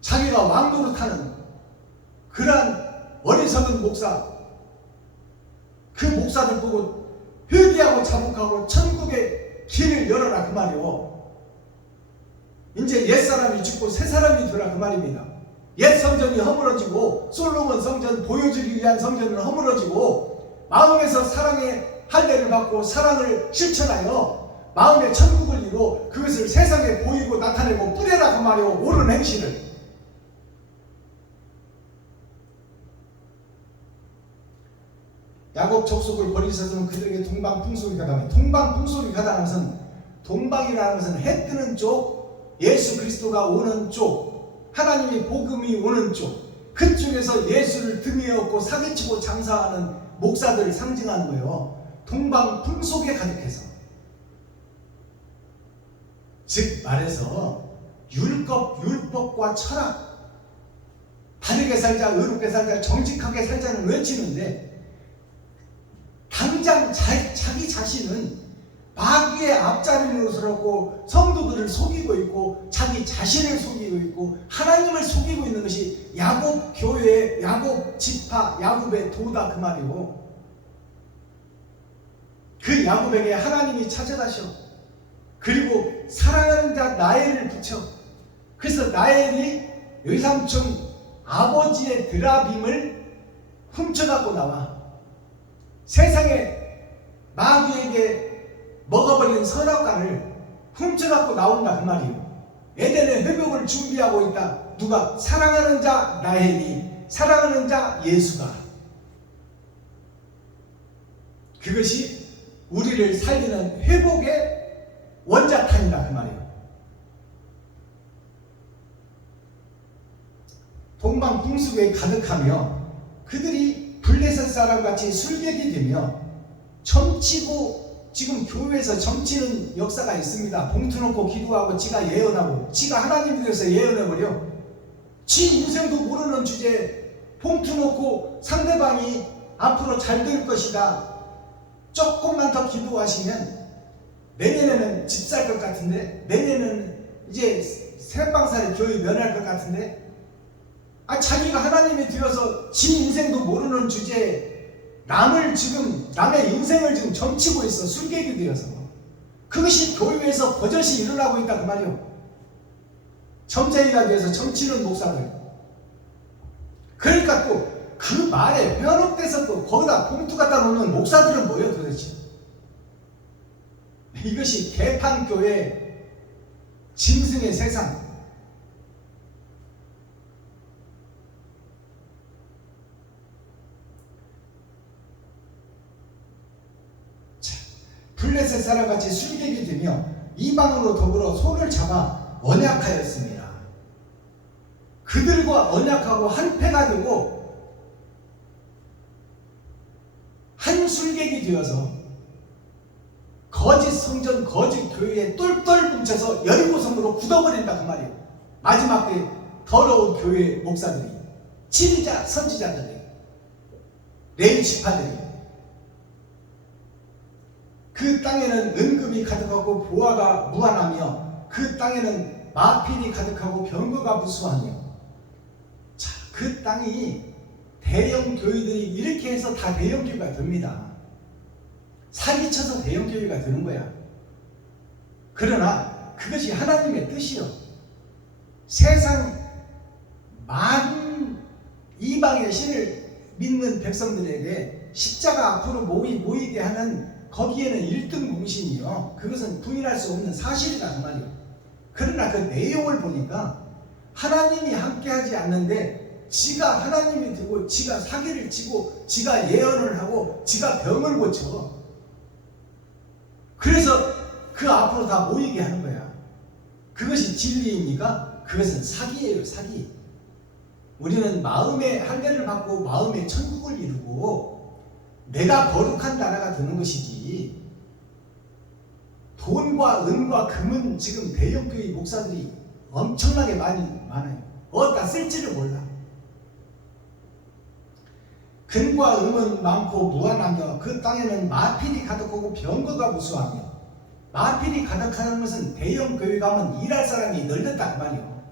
자기가 왕노릇하는 그러한 어리석은 목사, 그 목사들 보고 회개하고 자복하고 천국의 길을 열어라 그 말이요. 이제 옛사람이 죽고 새사람이 되라 그 말입니다. 옛 성전이 허물어지고 솔로몬 성전 보여주기 위한 성전은 허물어지고 마음에서 사랑의 할례를 받고 사랑을 실천하여 마음의 천국을 이루어 그것을 세상에 보이고 나타내고 뿌려라 그 말이요. 옳은 행실을. 야곱 족속을 버리셨으면 그들에게 동방풍속이 가다니, 동방풍속이 가다는 것은, 동방이라는 것은 해 뜨는 쪽, 예수 그리스도가 오는 쪽, 하나님이 복음이 오는 쪽, 그쪽에서 예수를 등에 업고 사기치고 장사하는 목사들을 상징하는 거예요. 동방풍속에 가득해서. 즉 말해서 율법과 철학, 바르게 살자, 의롭게 살자, 정직하게 살자는 외치는데 당장 자기 자신은 마귀의 앞자리로 서고 성도들을 속이고 있고 자기 자신을 속이고 있고 하나님을 속이고 있는 것이 야곱 교회, 야곱 지파, 야곱의 도다 그 말이고, 그 야곱에게 하나님이 찾아가셔. 그리고 사랑하는 자 나엘을 붙여. 그래서 나엘이 외삼촌 아버지의 드라빔을 훔쳐갖고 나와. 세상에 마귀에게 먹어버린 선악과를 훔쳐갖고 나온다 그 말이에요. 에덴의 회복을 준비하고 있다. 누가? 사랑하는 자 라헬이, 사랑하는 자 예수가. 그것이 우리를 살리는 회복의 원자탄이다 그 말이에요. 동방풍수에 가득하며 그들이 블레셋 사람같이 술객이 되며 점치고, 지금 교회에서 점치는 역사가 있습니다. 봉투 놓고 기도하고 지가 예언하고, 지가 하나님이 되어서 예언해버려. 지 인생도 모르는 주제에 봉투 놓고 상대방이 앞으로 잘 될 것이다, 조금만 더 기도하시면 내년에는 집 살 것 같은데, 내년에는 이제 새방살이 교회 면할 것 같은데, 자기가 하나님이 되어서 지 인생도 모르는 주제에 남의 인생을 지금 점치고 있어. 술객이 되어서. 그것이 교회에서 버젓이 일어나고 있다 그 말이요. 점쟁이가 되어서 점치는 목사들. 그러니까 또 그 말에 현혹돼서 또 거기다 봉투 갖다 놓는 목사들은 뭐예요 도대체? 이것이 개판교회 짐승의 세상. 블레셋 사람같이 술객이 되며 이방으로 더불어 손을 잡아 언약하였습니다. 그들과 언약하고 한패가 되고 한 술객이 되어서 거짓 성전, 거짓 교회에 똘똘 뭉쳐서 여리고성으로 굳어버린다 그 말이에요. 마지막 때 더러운 교회 목사들이, 지리자 선지자들이, 레위 지파들이. 그 땅에는 은금이 가득하고 보화가 무한하며 그 땅에는 마필이 가득하고 병거가 무수하며. 자, 그 땅이 대형 교회들이 이렇게 해서 다 대형 교회가 됩니다. 사기쳐서 대형 교회가 되는 거야. 그러나 그것이 하나님의 뜻이요. 세상 많은 이방의 신을 믿는 백성들에게 십자가 앞으로 모이게 하는, 거기에는 1등 공신이요. 그것은 부인할 수 없는 사실이다 그 말이요. 그러나 그 내용을 보니까 하나님이 함께하지 않는데 지가 하나님이 되고 지가 사기를 치고 지가 예언을 하고 지가 병을 고쳐. 그래서 그 앞으로 다 모이게 하는 거야. 그것이 진리입니까? 그것은 사기예요, 사기. 우리는 마음의 할례를 받고 마음의 천국을 이루고 내가 거룩한 나라가 되는 것이지, 돈과 은과 금은 지금 대형교회 목사들이 엄청나게 많아요. 어디다 쓸지를 몰라. 금과 은은 많고 무한하며 그 땅에는 마필이 가득하고 병거가 무수하며. 마필이 가득하는 것은 대형교회 가면 일할 사람이 널렸다 그 말이요.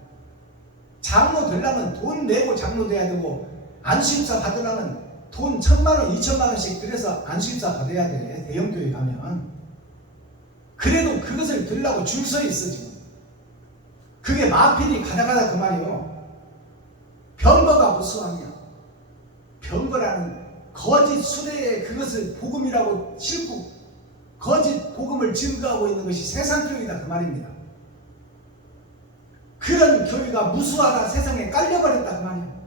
장로 되려면 돈 내고 장로 돼야 되고, 안수입사 받으려면 돈 1,000만원 2,000만원씩 들여서 안수입사 받아야 돼. 대형교회 가면. 그래도 그것을 들려고 줄 서 있어 지금. 그게 마필이 가득하다 그 말이요. 병거가 무수하며. 병거라는 거짓 수레에 그것을 복음이라고 싣고 거짓 복음을 증거하고 있는 것이 세상교회다 그 말입니다. 그런 교회가 무수하다, 세상에 깔려버렸다 그 말이에요.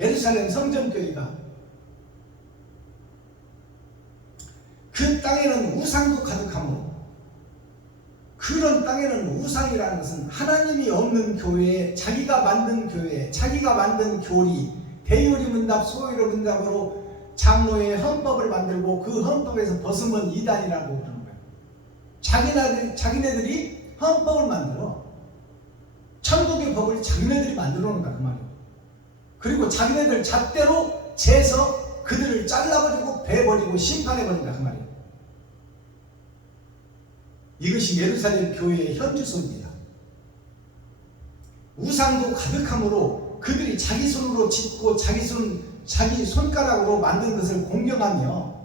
예루살렘 성전교회가. 그 땅에는 우상도 가득하므로, 그런 땅에는 우상이라는 것은 하나님이 없는 교회에, 자기가 만든 교회에, 자기가 만든 교리, 대요리 문답, 소요리 문답으로 장로의 헌법을 만들고 그 헌법에서 벗으면 이단이라고 그러는 거예요. 자기네들이 헌법을 만들어. 천국의 법을 자기네들이 만들어 놓는다 그 말이에요. 그리고 자기네들 잣대로 재서 그들을 잘라버리고 베버리고 심판해버린다 그 말이에요. 이것이 예루살렘 교회의 현주소입니다. 우상도 가득함으로 그들이 자기 손으로 짓고 자기 손가락으로 만든 것을 공경하며,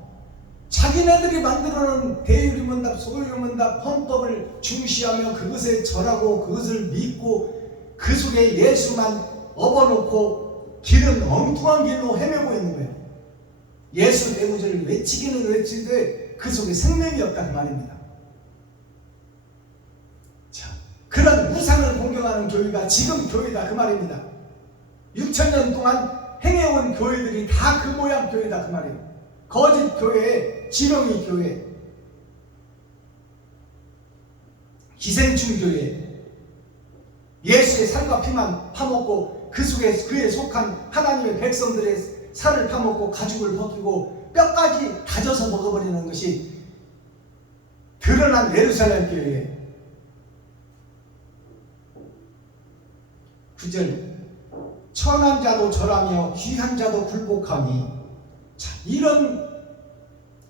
자기네들이 만들어놓은 대유리문답, 소유리문답 헌법을 중시하며 그것에 절하고 그것을 믿고 그 속에 예수만 업어놓고 길은 엉뚱한 길로 헤매고 있는 거예요. 예수 내무절을 외치기는 외치되 그 속에 생명이 없다 그 말입니다. 자, 그런 행동하는 교회가 지금 교회다 그 말입니다. 6,000년 동안 행해온 교회들이 다 그 모양 교회다 그 말이에요. 거짓 교회, 지렁이 교회, 기생충 교회, 예수의 살과 피만 파먹고 그 속에 그에 속한 하나님의 백성들의 살을 파먹고 가죽을 벗기고 뼈까지 다져서 먹어버리는 것이 드러난 예루살렘 교회에 9절 천한 자도 절하며 귀한 자도 굴복하니. 자, 이런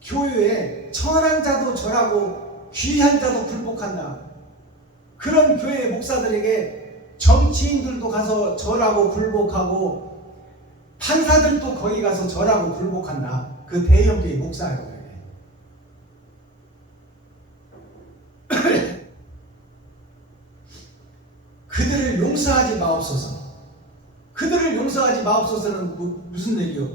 교회에 천한 자도 절하고 귀한 자도 굴복한다. 그런 교회 목사들에게 정치인들도 가서 절하고 굴복하고 판사들도 거기 가서 절하고 굴복한다. 그 대형교회 목사예요. 그들을 용서하지 마옵소서. 그들을 용서하지 마옵소서는 무슨 얘기요?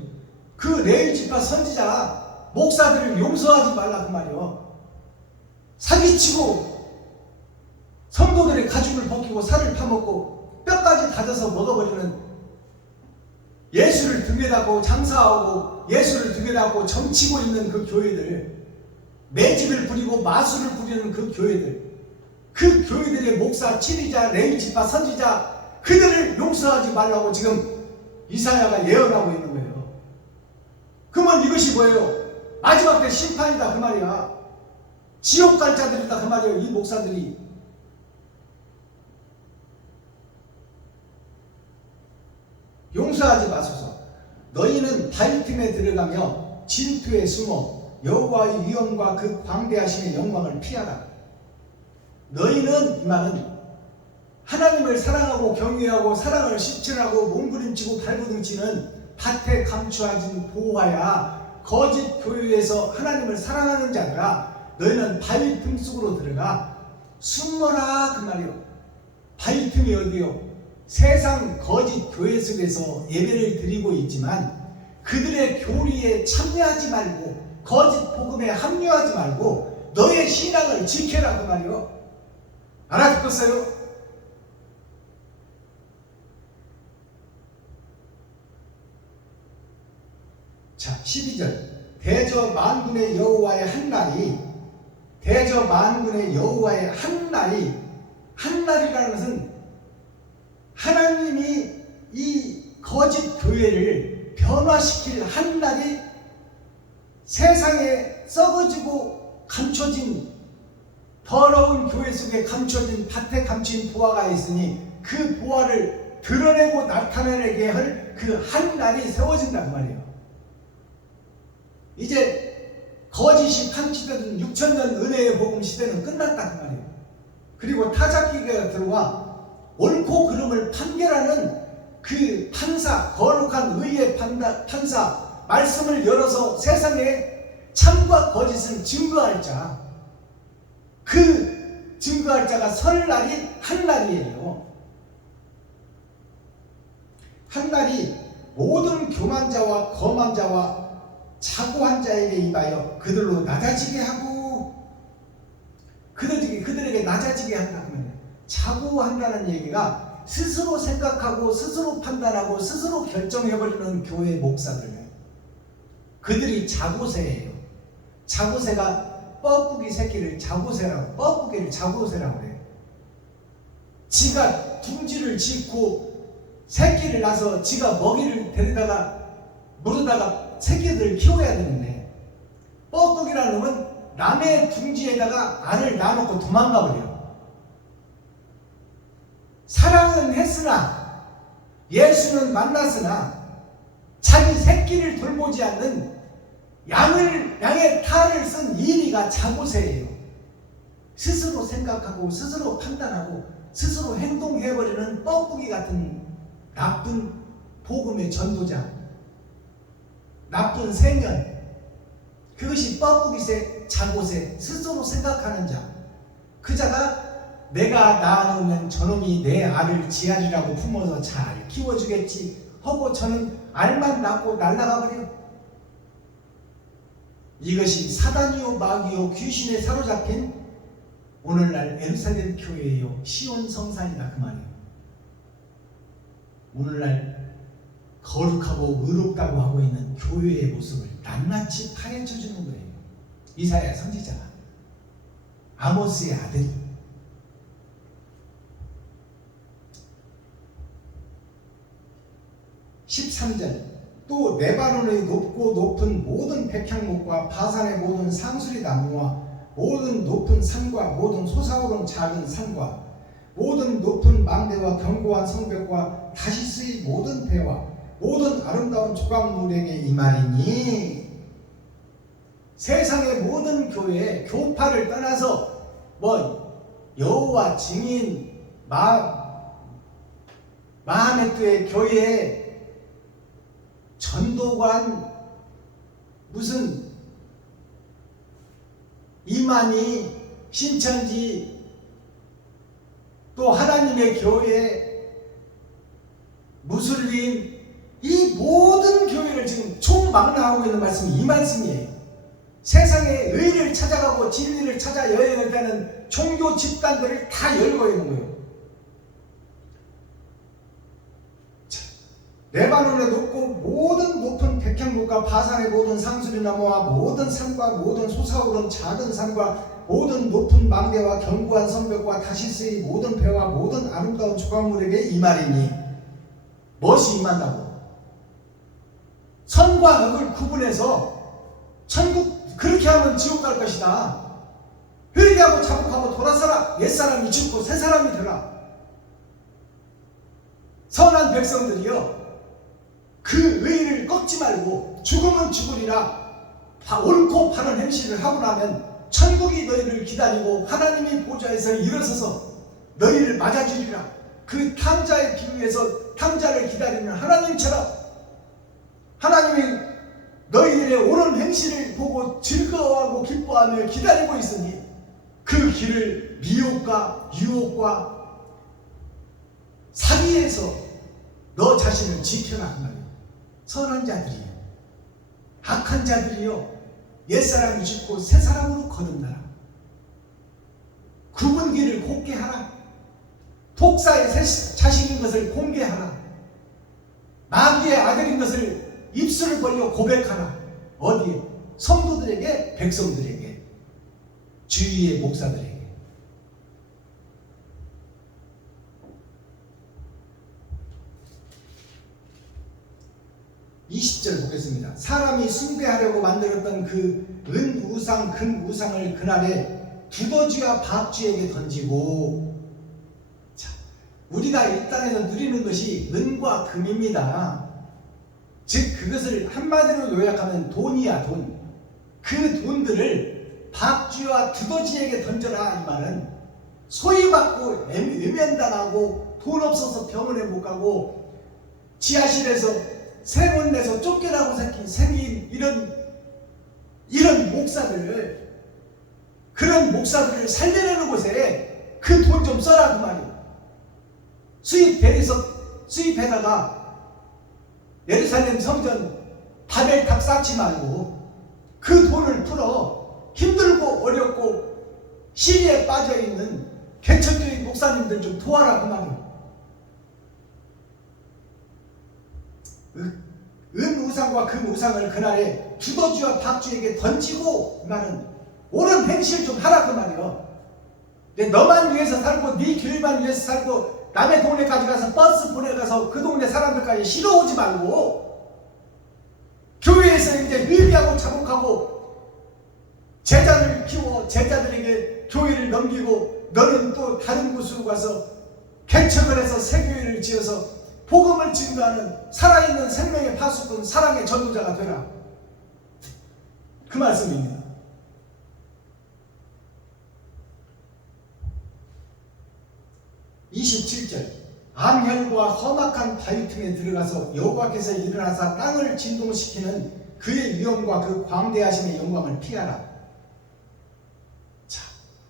그 레위 지파 선지자 목사들을 용서하지 말라 그 말이요. 사기치고 성도들의 가죽을 벗기고 살을 파먹고 뼈까지 다져서 먹어버리는, 예수를 등에 달고 장사하고 예수를 등에 달고 점치고 있는 그 교회들, 매직을 부리고 마술을 부리는 그 교회들, 그 교회들의 목사, 치리자, 레위 지파 선지자 그들을 용서하지 말라고 지금 이사야가 예언하고 있는 거예요. 그러면 이것이 뭐예요? 마지막 때 심판이다 그 말이야. 지옥 갈 자들이다 그 말이에요. 이 목사들이. 용서하지 마소서. 너희는 바위 틈에 들어가며 진토에 숨어 여호와의 위엄과 그 광대하심의 영광을 피하라. 너희는, 이 말은 하나님을 사랑하고 경외하고 사랑을 실천하고 몸부림치고 발버둥치는 밭에 감추어진 보화야 거짓 교회에서 하나님을 사랑하는 자들아, 너희는 바위 틈 속으로 들어가 숨어라 그 말이요. 바위 틈이 어디요? 세상 거짓 교회 속에서 예배를 드리고 있지만 그들의 교리에 참여하지 말고 거짓 복음에 합류하지 말고 너의 신앙을 지켜라 그 말이요. 알아듣겠어요? 자, 12절 대저 만군의 여호와의 한 날이, 대저 만군의 여호와의 한 날이, 한 날이라는 것은 하나님이 이 거짓 교회를 변화시킬 한 날이 세상에 썩어지고 감춰진 더러운 교회 속에 감춰진 밭에 감춘 보화가 있으니 그 보화를 드러내고 나타내게 할 그 한 날이 세워진다 그 말이에요. 이제 거짓이 판치되던 6,000년 은혜의 복음 시대는 끝났다 그 말이에요. 그리고 타작기가 들어와 옳고 그름을 판결하는 그 판사, 거룩한 의의 판사, 말씀을 열어서 세상에 참과 거짓을 증거할 자, 그 증거할 자가 설 날이 한 날이에요. 한 날이 모든 교만 자와 거만 자와 자고한 자에게 임하여 그들로 낮아지게 하고, 그들에게 낮아지게 한다 그러면, 자고한다는 얘기가 스스로 생각하고 스스로 판단하고 스스로 결정해버리는 교회 목사들, 그들이 자고새예요. 자고새가 뻐꾸기 새끼를 자고새라고, 뻐꾸기를 자고새라고 그래요. 지가 둥지를 짓고 새끼를 낳아서 지가 먹이를 데려다가 물어다가 새끼들을 키워야 되는데, 뻐꾸기라는 놈은 남의 둥지에다가 알을 낳아놓고 도망가 버려요. 사랑은 했으나 예수는 만났으나 자기 새끼를 돌보지 않는 양의 탈을 쓴 이리가 자고새예요. 스스로 생각하고 스스로 판단하고 스스로 행동해버리는 뻐꾸기 같은 나쁜 복음의 전도자, 나쁜 세년, 그것이 뻐꾸기새, 자고새, 스스로 생각하는 자. 그 자가 내가 낳아놓으면 저놈이 내 알을 지아리라고 품어서 잘 키워주겠지 하고 저는 알만 낳고 날아가 버려. 이것이 사단이요 마귀요 귀신에 사로잡힌 오늘날 예루살렘 교회예요. 시온 성산이다 그 말이에요. 오늘날 거룩하고 의롭다고 하고 있는 교회의 모습을 낱낱이 파헤쳐 주는 거예요. 이사야 선지자가, 아모스의 아들이. (13절) 또 레바논의 높고 높은 모든 백향목과 바산의 모든 상수리 나무와 모든 높은 산과 모든 솟아오른 작은 산과 모든 높은 망대와 견고한 성벽과 다시스의 모든 배와 모든 아름다운 조각물에게 임하리니. 세상의 모든 교회에 교파를 떠나서 여호와 증인 마하메트의 교회에 전도관 무슨 이만희 신천지 또 하나님의 교회 무슬림 이 모든 교회를 지금 총망라하고 있는 말씀이 이 말씀이에요. 세상의 의를 찾아가고 진리를 찾아 여행을 가는 종교 집단들을 다 열고 있는 거예요. 레바논의 높고 모든 높은 백향목과 바산의 모든 상수리 나무와 모든 산과 모든 솟아오른 작은 산과 모든 높은 망대와 견고한 성벽과 다시스의 모든 배와 모든 아름다운 조각물에게 임하리니. 무엇이 임한다고? 선과 악을 구분해서 천국 그렇게 하면 지옥 갈 것이다. 회개하고 자복하고 돌아서라. 옛사람이 죽고 새사람이 되라. 선한 백성들이여 그 의를 꺾지 말고 죽으면 죽으리라. 옳고 바른 행실을 하고 나면 천국이 너희를 기다리고 하나님의 보좌에서 일어서서 너희를 맞아주리라. 그 탕자의 비유에서 탕자를 기다리는 하나님처럼 하나님이 너희들의 옳은 행실을 보고 즐거워하고 기뻐하며 기다리고 있으니 그 길을 미혹과 유혹과 사기에서 너 자신을 지켜라 그 말이에요. 선한 자들이요 악한 자들이요 옛사람이 죽고 새사람으로 거듭나라. 굽은 길을 곱게 하라. 독사의 자식인 것을 공개하라. 마귀의 아들인 것을 입술을 벌려 고백하라. 어디에? 성도들에게, 백성들에게, 주위의 목사들에게. (20절) 보겠습니다. 사람이 숭배하려고 만들었던 그 은 우상, 금 우상을 그날에 두더지와 박쥐에게 던지고. 자, 우리가 이 땅에서 누리는 것이 은과 금입니다. 즉 그것을 한마디로 요약하면 돈이야, 돈. 그 돈들을 박쥐와 두더지에게 던져라. 이 말은 소유받고 외면당하고 돈 없어서 병원에 못 가고 지하실에서 세문 내서 쫓겨나고 생긴 이런 목사들을, 그런 목사들을 살려내는 곳에 그 돈 좀 써라 그 말이에요. 수입해다가 예루살렘 성전 바벨탑 쌓지 말고 그 돈을 풀어 힘들고 어렵고 시리에 빠져있는 개척교회 목사님들 좀 도와라 그 말이에요. 은 우상과 금 우상을 그날에 두더지와 박쥐에게 던지고, 이 말은 옳은 행실 좀 하라 그 말이에요. 너만 위해서 살고 네 교회만 위해서 살고 남의 동네까지 가서 버스 보내가서 그 동네 사람들까지 실어오지 말고 교회에서 이제 회개하고 자복하고 제자를 키워 제자들에게 교회를 넘기고 너는 또 다른 곳으로 가서 개척을 해서 새 교회를 지어서 복음을 증거하는 살아있는 생명의 파수꾼, 사랑의 전도자가 되라. 그 말씀입니다. 27절 암혈과 험악한 바위 틈에 들어가서 여호와께서 일어나사 땅을 진동시키는 그의 위엄과 그 광대하심의 영광을 피하라. 자,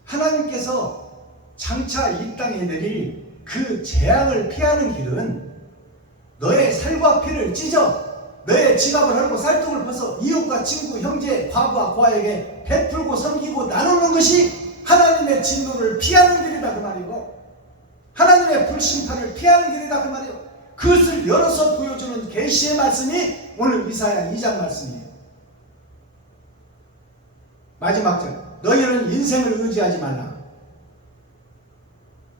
하나님께서 장차 이 땅에 내릴 그 재앙을 피하는 길은 너의 살과 피를 찢어 너의 지갑을 헐고 쌀통을 벗어 이웃과 친구, 형제, 과부와 고아에게 베풀고 섬기고 나누는 것이 하나님의 진노를 피하는 길이다 그 말이고 하나님의 불심판을 피하는 길이다 그 말이에요. 그것을 열어서 보여주는 계시의 말씀이 오늘 이사야 2장 말씀이에요. 마지막 절, 너희는 인생을 의지하지 말라.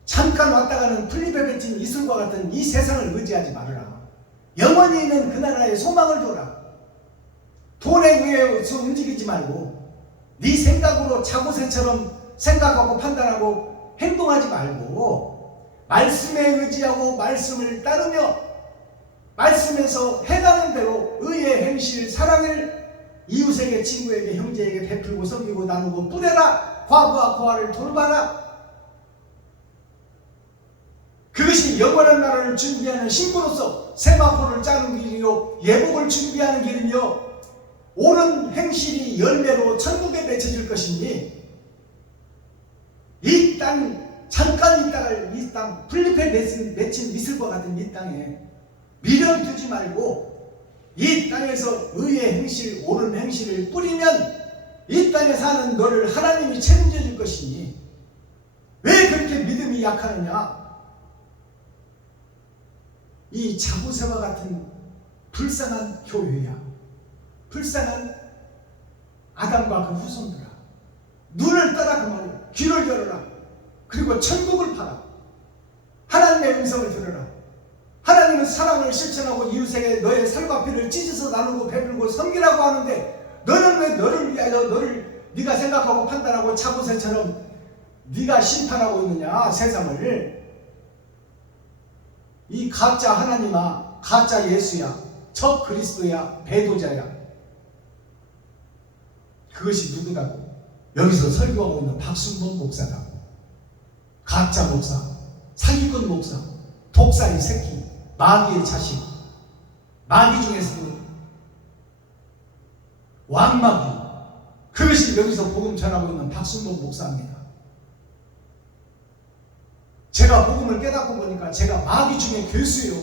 잠깐 왔다 가는 풀잎에 맺힌 이슬과 같은 이 세상을 의지하지 말아라. 영원히 있는 그 나라에 소망을 둬라. 돈에 의해서 움직이지 말고 네 생각으로 자고새처럼 생각하고 판단하고 행동하지 말고 말씀에 의지하고 말씀을 따르며 말씀에서 행하는 대로 의의 행실 사랑을 이웃에게 친구에게 형제에게 베풀고 섬기고 나누고 뿌려라. 과부와 고아를 돌봐라. 그것이 영원한 나라를 준비하는 신부로서 세마포를 짜는 길이요 예복을 준비하는 길이며 옳은 행실이 열매로 천국에 맺혀질 것이니 이 땅 잠깐 있다가 이 땅 풀잎에 맺힌 미슬과 같은 이 땅에 미련 두지 말고 이 땅에서 의의 행실 옳은 행실을 뿌리면 이 땅에 사는 너를 하나님이 책임져 줄 것이니 왜 그렇게 믿음이 약하느냐. 이 자고새와 같은 불쌍한 교회야. 불쌍한 아담과 그 후손들아, 눈을 떠라 그 말이야. 귀를 열어라. 그리고 천국을 봐라. 하나님의 음성을 들어라. 하나님은 사랑을 실천하고 이웃에게 너의 살과 피를 찢어서 나누고 베풀고 섬기라고 하는데 너는 왜 너를 위하여 너를 네가 생각하고 판단하고 자고새처럼 네가 심판하고 있느냐 세상을. 이 가짜 하나님아, 가짜 예수야, 적 그리스도야, 배도자야. 그것이 누구다고? 여기서 설교하고 있는 박순범 목사다고. 가짜 목사, 사기꾼 목사, 독사의 새끼, 마귀의 자식, 마귀 중에서도 왕마귀. 그것이 여기서 복음 전하고 있는 박순범 목사입니다. 제가 복음을 깨닫고 보니까 제가 마귀 중에 괴수예요.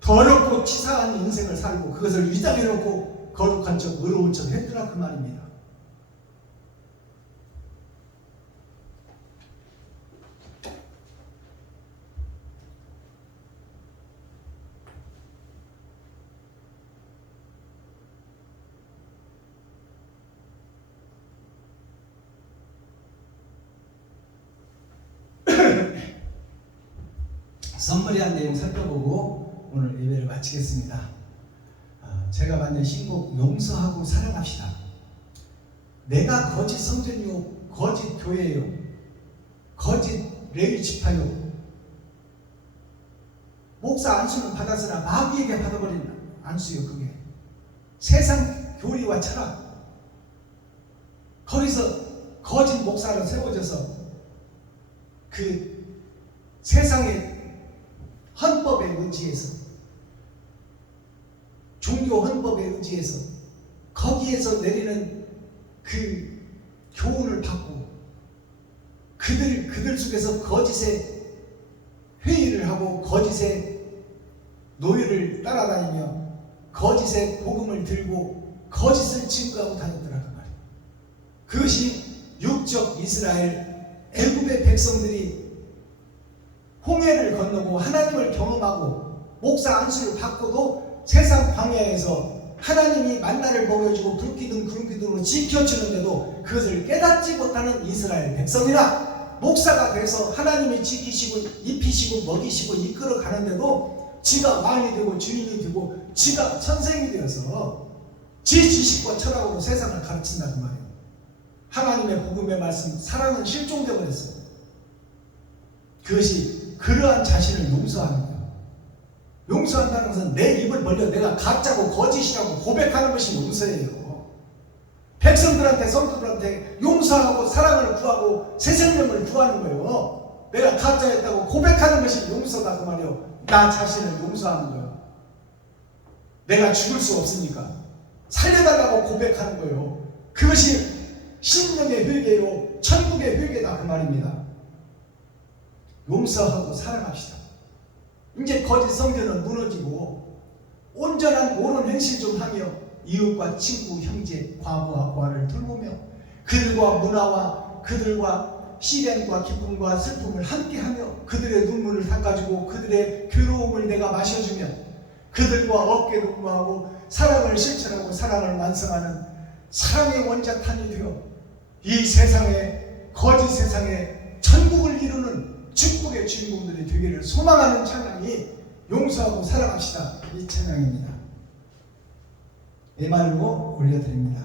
더럽고 치사한 인생을 살고 그것을 위장해놓고 거룩한 척 의로운 척 했더라 그 말입니다. 선물이한 내용 살펴보고 오늘 예배를 마치겠습니다. 제가 만든 신곡 용서하고 사랑합시다. 내가 거짓 성전이요 거짓 교회요 거짓 레위 지파요 목사 안수는 받았으나 마귀에게 받아버린 안수요. 그게 세상 교리와 철학, 거기서 거짓 목사로 세워져서 그 세상의 헌법에 의지해서 종교 헌법에 의지해서 거기에서 내리는 그 교훈을 받고 그들 속에서 거짓의 회의를 하고 거짓의 노예를 따라다니며 거짓의 복음을 들고 거짓을 증거하고 다녔더라 그 말이에요. 그것이 육적 이스라엘 애굽의 백성들이 홍해를 건너고 하나님을 경험하고 목사 안수를 받고도 세상 광야에서 하나님이 만나를 먹여주고 불기둥 구름기둥으로 지켜주는데도 그것을 깨닫지 못하는 이스라엘 백성이라 목사가 돼서 하나님이 지키시고 입히시고 먹이시고 이끌어 가는데도 지가 왕이 되고 주인이 되고 지가 선생이 되어서 지 지식과 철학으로 세상을 가르친다 그 말이에요. 하나님의 복음의 말씀 사랑은 실종되어 버렸어요. 그것이 그러한 자신을 용서하는 거예요. 용서한다는 것은 내 입을 벌려 내가 가짜고 거짓이라고 고백하는 것이 용서예요. 백성들한테 성도들한테 용서하고 사랑을 구하고 새 생명을 구하는 거예요. 내가 가짜였다고 고백하는 것이 용서다 그 말이에요. 나 자신을 용서하는 거예요. 내가 죽을 수 없으니까 살려달라고 고백하는 거예요. 그것이 심령의 회개요 천국의 회개다 그 말입니다. 용서하고 사랑합시다. 이제 거짓 성전은 무너지고 온전한 옳은 행실 좀 하며 이웃과 친구, 형제, 과부와 고아를 돌보며 그들과 문화와 그들과 시련과 기쁨과 슬픔을 함께하며 그들의 눈물을 닦아주고 그들의 괴로움을 내가 마셔주며 그들과 어깨 동무하고 사랑을 실천하고 사랑을 완성하는 사랑의 원자탄이 되어 이 세상에 거짓 세상에 천국을 이루는 축복의 주인공들이 되기를 소망하는 찬양이 용서하고 사랑합시다, 이 찬양입니다. 예말로 올려드립니다.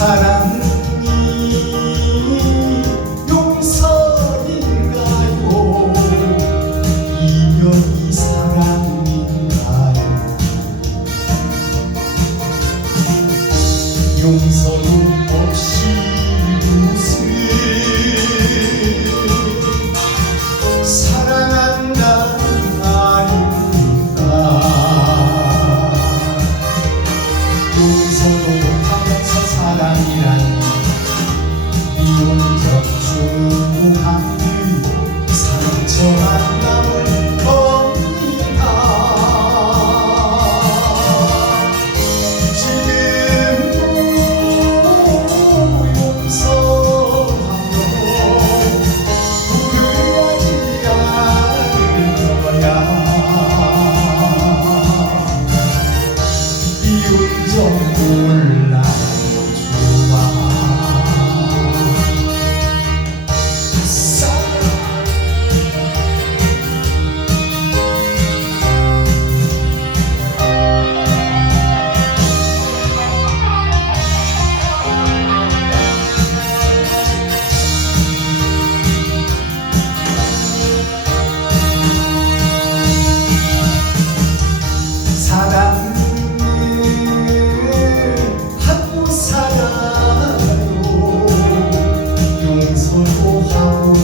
사랑이 용서인가요? 인연이 사랑인가요? 용서도 없이 무슨 사랑한다는 말입니까? 용서도 못하면서 사랑이란 미움적 중함이 상처한 남을 겁니다. 지금도 용서하며 후회하지 않을 거야. 미운 점 몰라 좋아. 사랑을 하고 살아요. 용서도 하고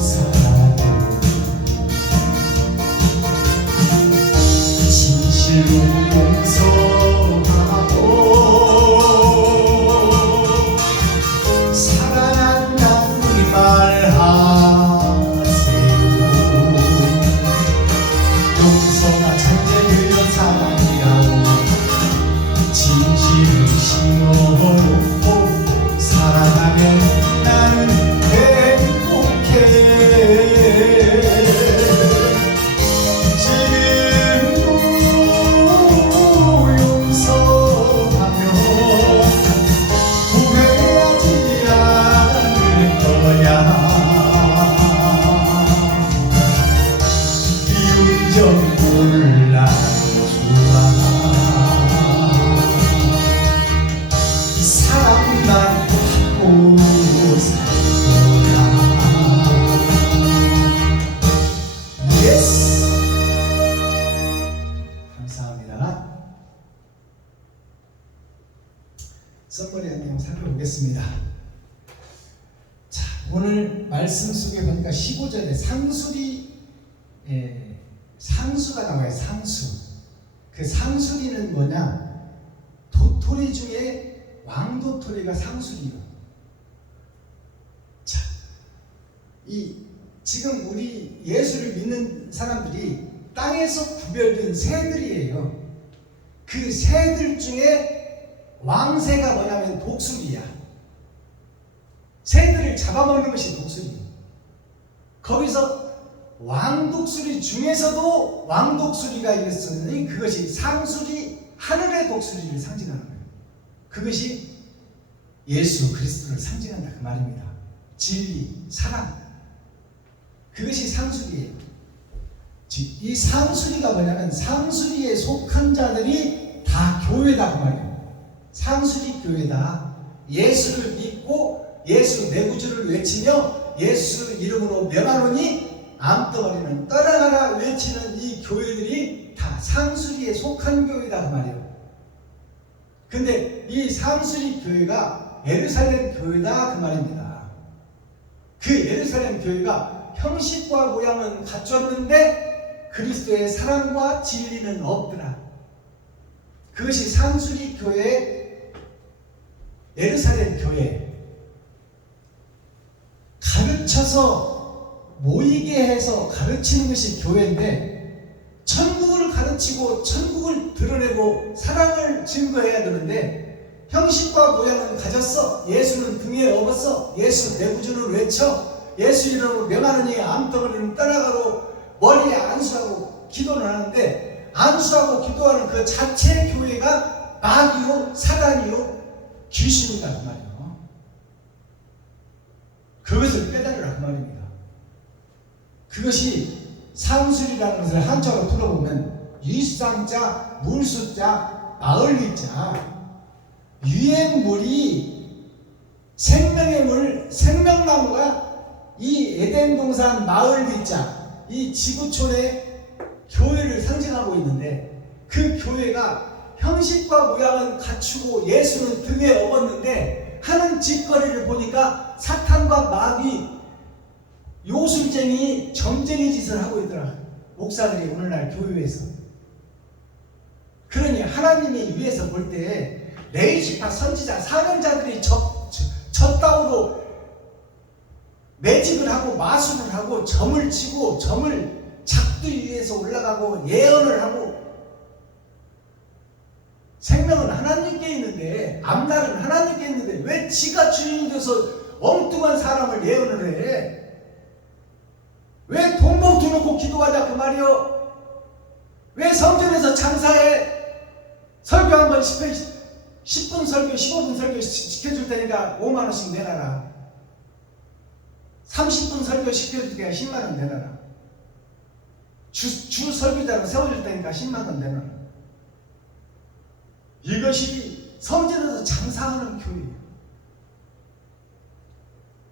살아요. 진실로 용서하고 사랑한다는 말하세요. 용서가 잔재되어 사랑이라고 진실을 심어놓고 사랑하면 나는 행복해. 지금도 용서하며 후회하지 않을 거야. 미운 점 몰라 좋아. 사랑만 하고 살 거야. 예스! 감사합니다. 썸머리 한 명 살펴보겠습니다. 자, 오늘 말씀 속에 보니까 15절에 상수가 나와요. 상수. 그 상수리는 뭐냐? 도토리 중에 왕도토리가 상수리요. 자, 지금 우리 예수를 믿는 사람들이 땅에서 구별된 새들이에요. 그 새들 중에 왕새가 뭐냐면 독수리야. 새들을 잡아먹는 것이 독수리. 거기서 왕독수리 중에서도 왕독수리가 있었으니 그것이 상수리, 하늘의 독수리를 상징하는 거예요. 그것이 예수 그리스도를 상징한다 그 말입니다. 진리, 사랑, 그것이 상수리예요. 이 상수리가 뭐냐면 상수리에 속한 자들이 다 교회다 그 말이에요. 상수리 교회다. 예수를 믿고 예수 내 구주를 외치며 예수 이름으로 명하노니 암덩어리는 떠나가라 외치는 이 교회들이 다 상수리에 속한 교회다 그 말이에요. 근데 이 상수리 교회가 예루살렘 교회다 그 말입니다. 그 예루살렘 교회가 형식과 모양은 갖췄는데 그리스도의 사랑과 진리는 없더라. 그것이 상수리 교회, 예루살렘 교회. 가르쳐서 모이게 해서 가르치는 것이 교회인데, 천국을 가르치고 천국을 드러내고 사랑을 증거해야 되는데, 형식과 모양은 가졌어. 예수는 등에 업었어. 예수 내 구주를 외쳐. 예수 이름으로 명하느니 암덩어리는 떠나가고 머리에 안수하고 기도를 하는데, 안수하고 기도하는 그 자체 교회가 마귀요 사단이요 귀신이다 그 말이에요. 그것을 깨달으라 그 말입니다. 그것이 상술이라는 것을 한자로 풀어보면 유쌍자, 물수자, 마을리자. 유행물이 생명의 물, 생명나무가 이 에덴 동산 마을리자, 이 지구촌의 교회를 상징하고 있는데, 그 교회가 형식과 모양은 갖추고 예수는 등에 업었는데 하는 짓거리를 보니까 사탄과 마귀, 요술쟁이, 점쟁이 짓을 하고 있더라. 목사들이 오늘날 교회에서. 그러니 하나님이 위에서 볼 때 레이시파 선지자 사명자들이 젖다우로 매직을 하고 마술을 하고 점을 치고 점을 작두 위에서 올라가고 예언을 하고, 생명은 하나님께 있는데, 앞날은 하나님께 있는데 왜 지가 주인이 돼서 엉뚱한 사람을 예언을 해? 왜 돈봉투 놓고 기도하자 그 말이요? 왜 성전에서 장사해? 설교 한번 10분 설교, 15분 설교 시켜줄 테니까 5만원씩 내놔라. 30분 설교 시켜줄 테니까 10만원 내놔라. 주 설교자로 세워줄 테니까 10만원 내놔라. 이것이 성전에서 장사하는 교회예요.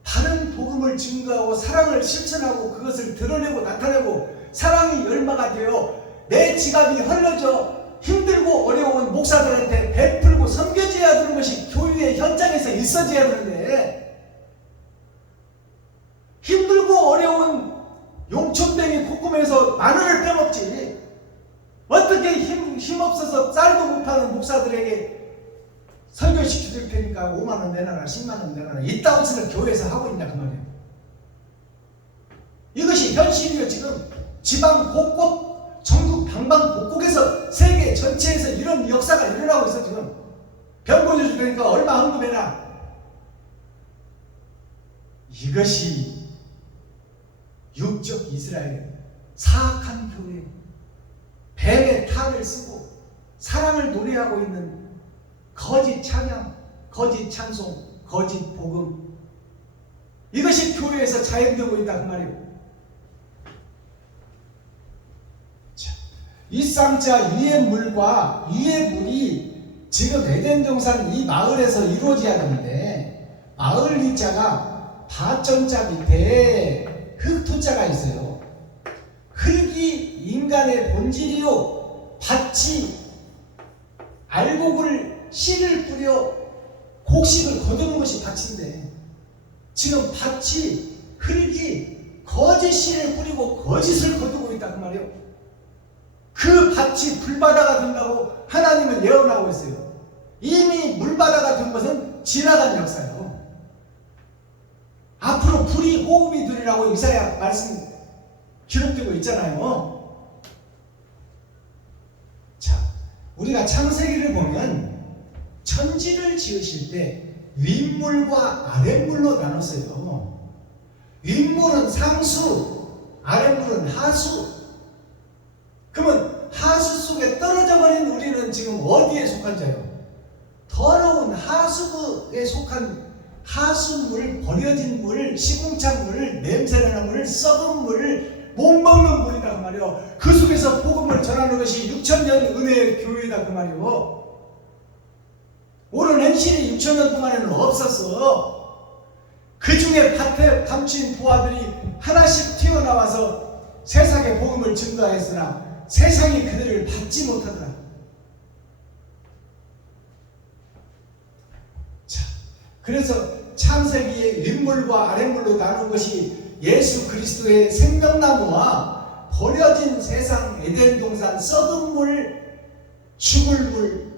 바른 복음을 증거하고 사랑을 실천하고 그것을 드러내고 나타내고 사랑이 열마가 되어 내 지갑이 흘러져 힘들고 어려운 목사들한테 베풀고 섬겨줘야 되는 것이 교회의 현장에서 있어져야 되는데, 힘들고 어려운 용천뱅이 콧구멍에서 마늘을 빼먹지 어떻게 힘없어서 쌀도 못 파는 목사들에게 설교시켜줄 테니까 5만원 내놔라 10만원 내놔라 이따운 짓을 교회에서 하고 있냐 그 말이에요. 이것이 현실이에요. 지금 지방 곳곳 전국 방방곡곡에서 세계 전체에서 이런 역사가 일어나고 있어. 지금 병 고쳐주니까 얼마 헌금해라. 이것이 육적 이스라엘 사악한 교회, 뱀의 탈을 쓰고 사랑을 노래하고 있는 거짓 찬양, 거짓 찬송, 거짓 복음, 이것이 교회에서 자행되고 있다 그 말이에요. 일상자 위의 물과 위의 물이 지금 에덴 동산 이 마을에서 이루어져야 하는데, 마을 리자가 밭전자 밑에 흙토자가 있어요. 흙이 인간의 본질이요, 밭이 알곡을 씨를 뿌려 곡식을 거두는 것이 밭인데, 지금 밭이 흙이 거짓 씨를 뿌리고 거짓을 거두고 있다 그 말이에요. 그 밭이 불바다가 된다고 하나님은 예언하고 있어요. 이미 물바다가 된 것은 지나간 역사예요. 앞으로 불이 호흡이 되리라고 이사야 말씀 기록되고 있잖아요. 자, 우리가 창세기를 보면 천지를 지으실 때 윗물과 아랫물로 나눴어요. 윗물은 상수, 아랫물은 하수. 그러면 하수 속에 떨어져 버린 우리는 지금 어디에 속한 자요? 더러운 하수구에 속한 하수물, 버려진 물, 시궁창물, 냄새나는 물, 썩은 물, 못 먹는 물이다 그 말이요. 그 속에서 복음을 전하는 것이 6,000년 은혜의 교회다 그 말이요. 오른 행실이 6,000년 동안에는 없었어. 그 중에 밭에 감추인 부하들이 하나씩 튀어나와서 세상에 복음을 증거하였으나 세상이 그들을 받지 못하더라. 자, 그래서 창세기의 윗물과 아랫물로 나눈 것이 예수 그리스도의 생명나무와 버려진 세상 에덴 동산 썩은 물, 죽을 물,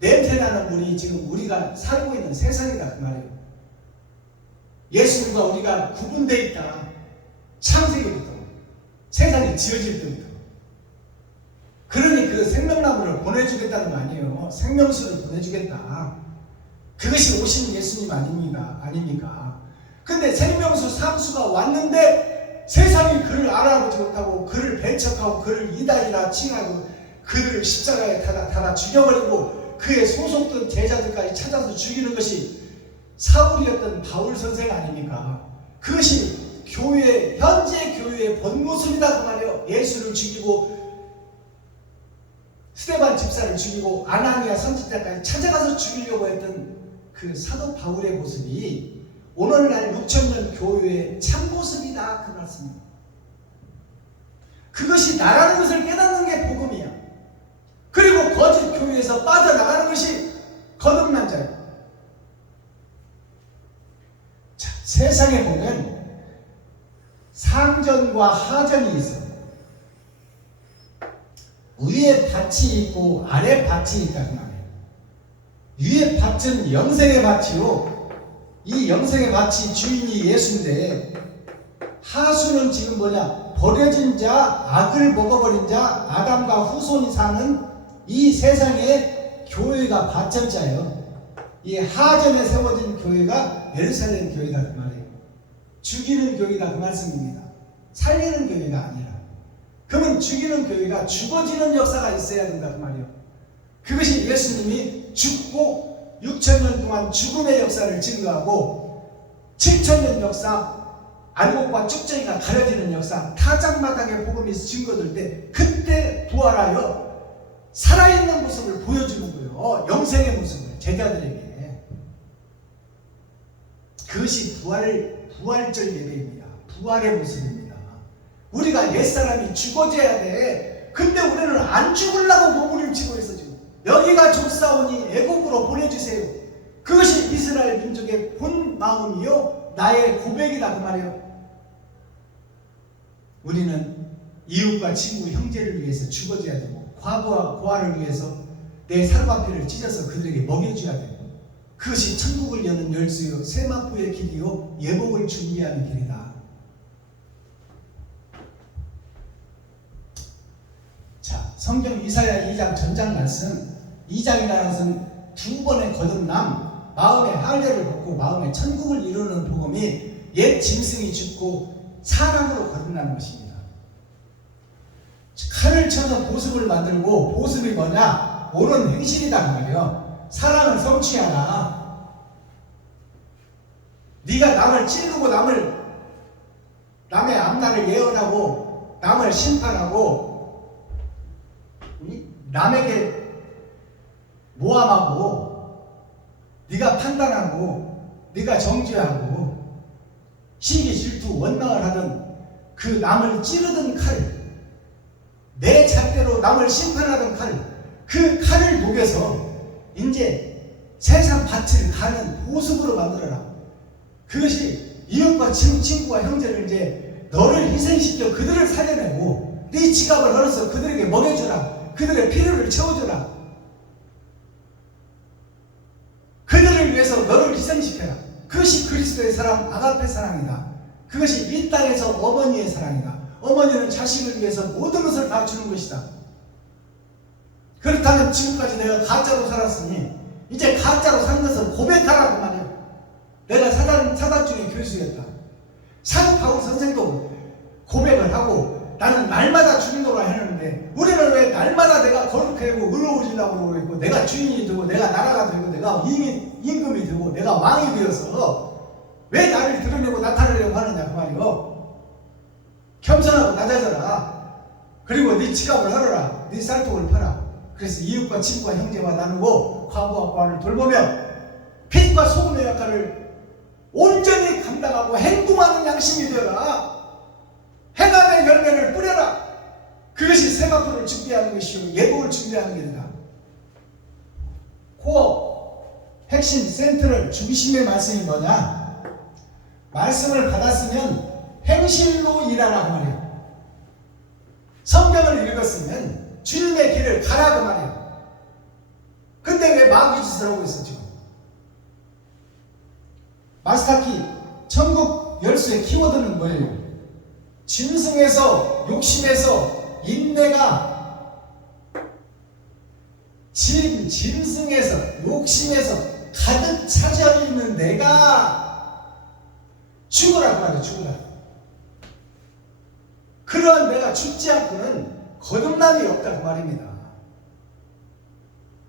냄새나는 물이 지금 우리가 살고 있는 세상이다 그 말이에요. 예수님과 우리가 구분되어 있다. 창세기부터 세상이 지어질 때부터. 그러니 그 생명나무를 보내주겠다는 거 아니에요. 생명수를 보내주겠다. 그것이 오신 예수님 아닙니까? 근데 생명수 상수가 왔는데 세상이 그를 알아보지 못하고 그를 배척하고 그를 이단이라 칭하고 그들을 십자가에 달아 죽여버리고 그의 소속된 제자들까지 찾아서 죽이는 것이 사울이었던 바울 선생 아닙니까? 그것이 교회, 현재 교회의 본 모습이다 그 말이에요. 예수를 죽이고 스데반 집사를 죽이고 아나니아 선지자까지 찾아가서 죽이려고 했던 그 사도 바울의 모습이 오늘날 6천년 교회의 참모습이다 그 말씀입니다. 그것이 나라는 것을 깨닫는 게 복음이야. 그리고 거짓 교회에서 빠져나가는 것이 거듭난 자예요. 자, 세상에 보면 상전과 하전이 있어. 위에 밭이 있고 아래 밭이 있다 그 말이에요. 위에 밭은 영생의 밭이요, 이 영생의 밭이 주인이 예수인데 하수는 지금 뭐냐, 버려진 자, 악을 먹어버린 자, 아담과 후손이 사는 이 세상의 교회가 밭전자예요. 이 하전에 세워진 교회가 예루살렘 교회다 그 말이에요. 죽이는 교회다 그 말씀입니다. 살리는 교회가 아니라. 그러면 죽이는 교회가 죽어지는 역사가 있어야 된다 그 말이에요. 그것이 예수님이 죽고 6천년 동안 죽음의 역사를 증거하고 7천년 역사, 안목과 쭉정이가 가려지는 역사, 타작마당의 복음이 증거될 때 그때 부활하여 살아있는 모습을 보여주는 거예요. 영생의 모습을 제자들에게. 그것이 부활절 예배입니다. 부활의 모습입니다. 우리가 옛사람이 죽어져야 돼. 근데 우리는 안 죽으려고 몸부림을 치고 있어 지금. 여기가 좁사오니 애국으로 보내주세요. 그것이 이스라엘 민족의 본 마음이요, 나의 고백이다 그 말이에요. 우리는 이웃과 친구, 형제를 위해서 죽어줘야 되고, 과부와 고아를 위해서 내 살과피를 찢어서 그들에게 먹여줘야 되고, 그것이 천국을 여는 열쇠요, 세마포의 길이요, 예복을 준비하는 길이다. 자, 성경 이사야 2장 전장 말씀, 2장이라는 것은 두 번의 거듭남, 마음의 할례를 벗고 마음의 천국을 이루는 복음이 옛 짐승이 죽고 사람으로 거듭나는 것입니다. 칼을 쳐서 보습을 만들고, 보습이 뭐냐? 옳은 행실이다 그 말이에요. 사랑을 성취하라. 네가 남을 찌르고 남의 앞날을 예언하고 남을 심판하고 남에게 모함하고 네가 판단하고 네가 정죄하고 시기 질투 원망을 하던 그 남을 찌르던 칼, 내 잣대로 남을 심판하던 칼, 그 칼을 녹여서 이제 세상 밭을 가는 보습으로 만들어라. 그것이 이웃과 친구와 형제를 이제 너를 희생시켜 그들을 살려내고 네 지갑을 헐어서 그들에게 먹여주라. 그들의 필요를 채워주라. 그들을 위해서 너를 희생시켜라. 그것이 그리스도의 사랑, 아가페 사랑이다. 그것이 이 땅에서 어머니의 사랑이다. 어머니는 자식을 위해서 모든 것을 다 주는 것이다. 그렇다면 지금까지 내가 가짜로 살았으니 이제 가짜로 산 것을 고백하라고 말이야. 내가 사단 중에 교수였다. 사도 바울 선생도 고백을 하고 나는 날마다 주인으로 했는데, 우리는 왜 날마다 내가 거룩하고 의로워지려고 그러고 있고, 내가 주인이 되고 내가 나라가 되고 내가 임금이 되고 내가 왕이 되어서 왜 나를 드러내고 나타내려고 하느냐 그 말이요. 겸손하고 낮아져라. 그리고 네 지갑을 헐어라. 네 쌀통을 팔아. 그래서 이웃과 친구와 형제와 나누고 과부와 고아를 돌보며 빛과 소금의 역할을 온전히 감당하고 행동하는 양심이 되어라. 행함의 열매를 뿌려라. 그것이 세마포를 준비하는 것이요, 예복을 준비하는 길이다. 고 핵심 센트럴 중심의 말씀이 뭐냐? 말씀을 받았으면 행실로 일하라 그 말이에요. 성경을 읽었으면 주님의 길을 가라 그 말이에요. 근데 왜 마귀 짓을 하고 있어 지금? 마스터키 천국 열쇠 키워드는 뭐예요? 짐승에서 욕심에서 인내가 짐승에서 욕심에서 가득 차져 있는 내가 죽으라 그 말이에요. 죽으라. 그러한 내가 죽지 않고는 거듭남이 없다 그 말입니다.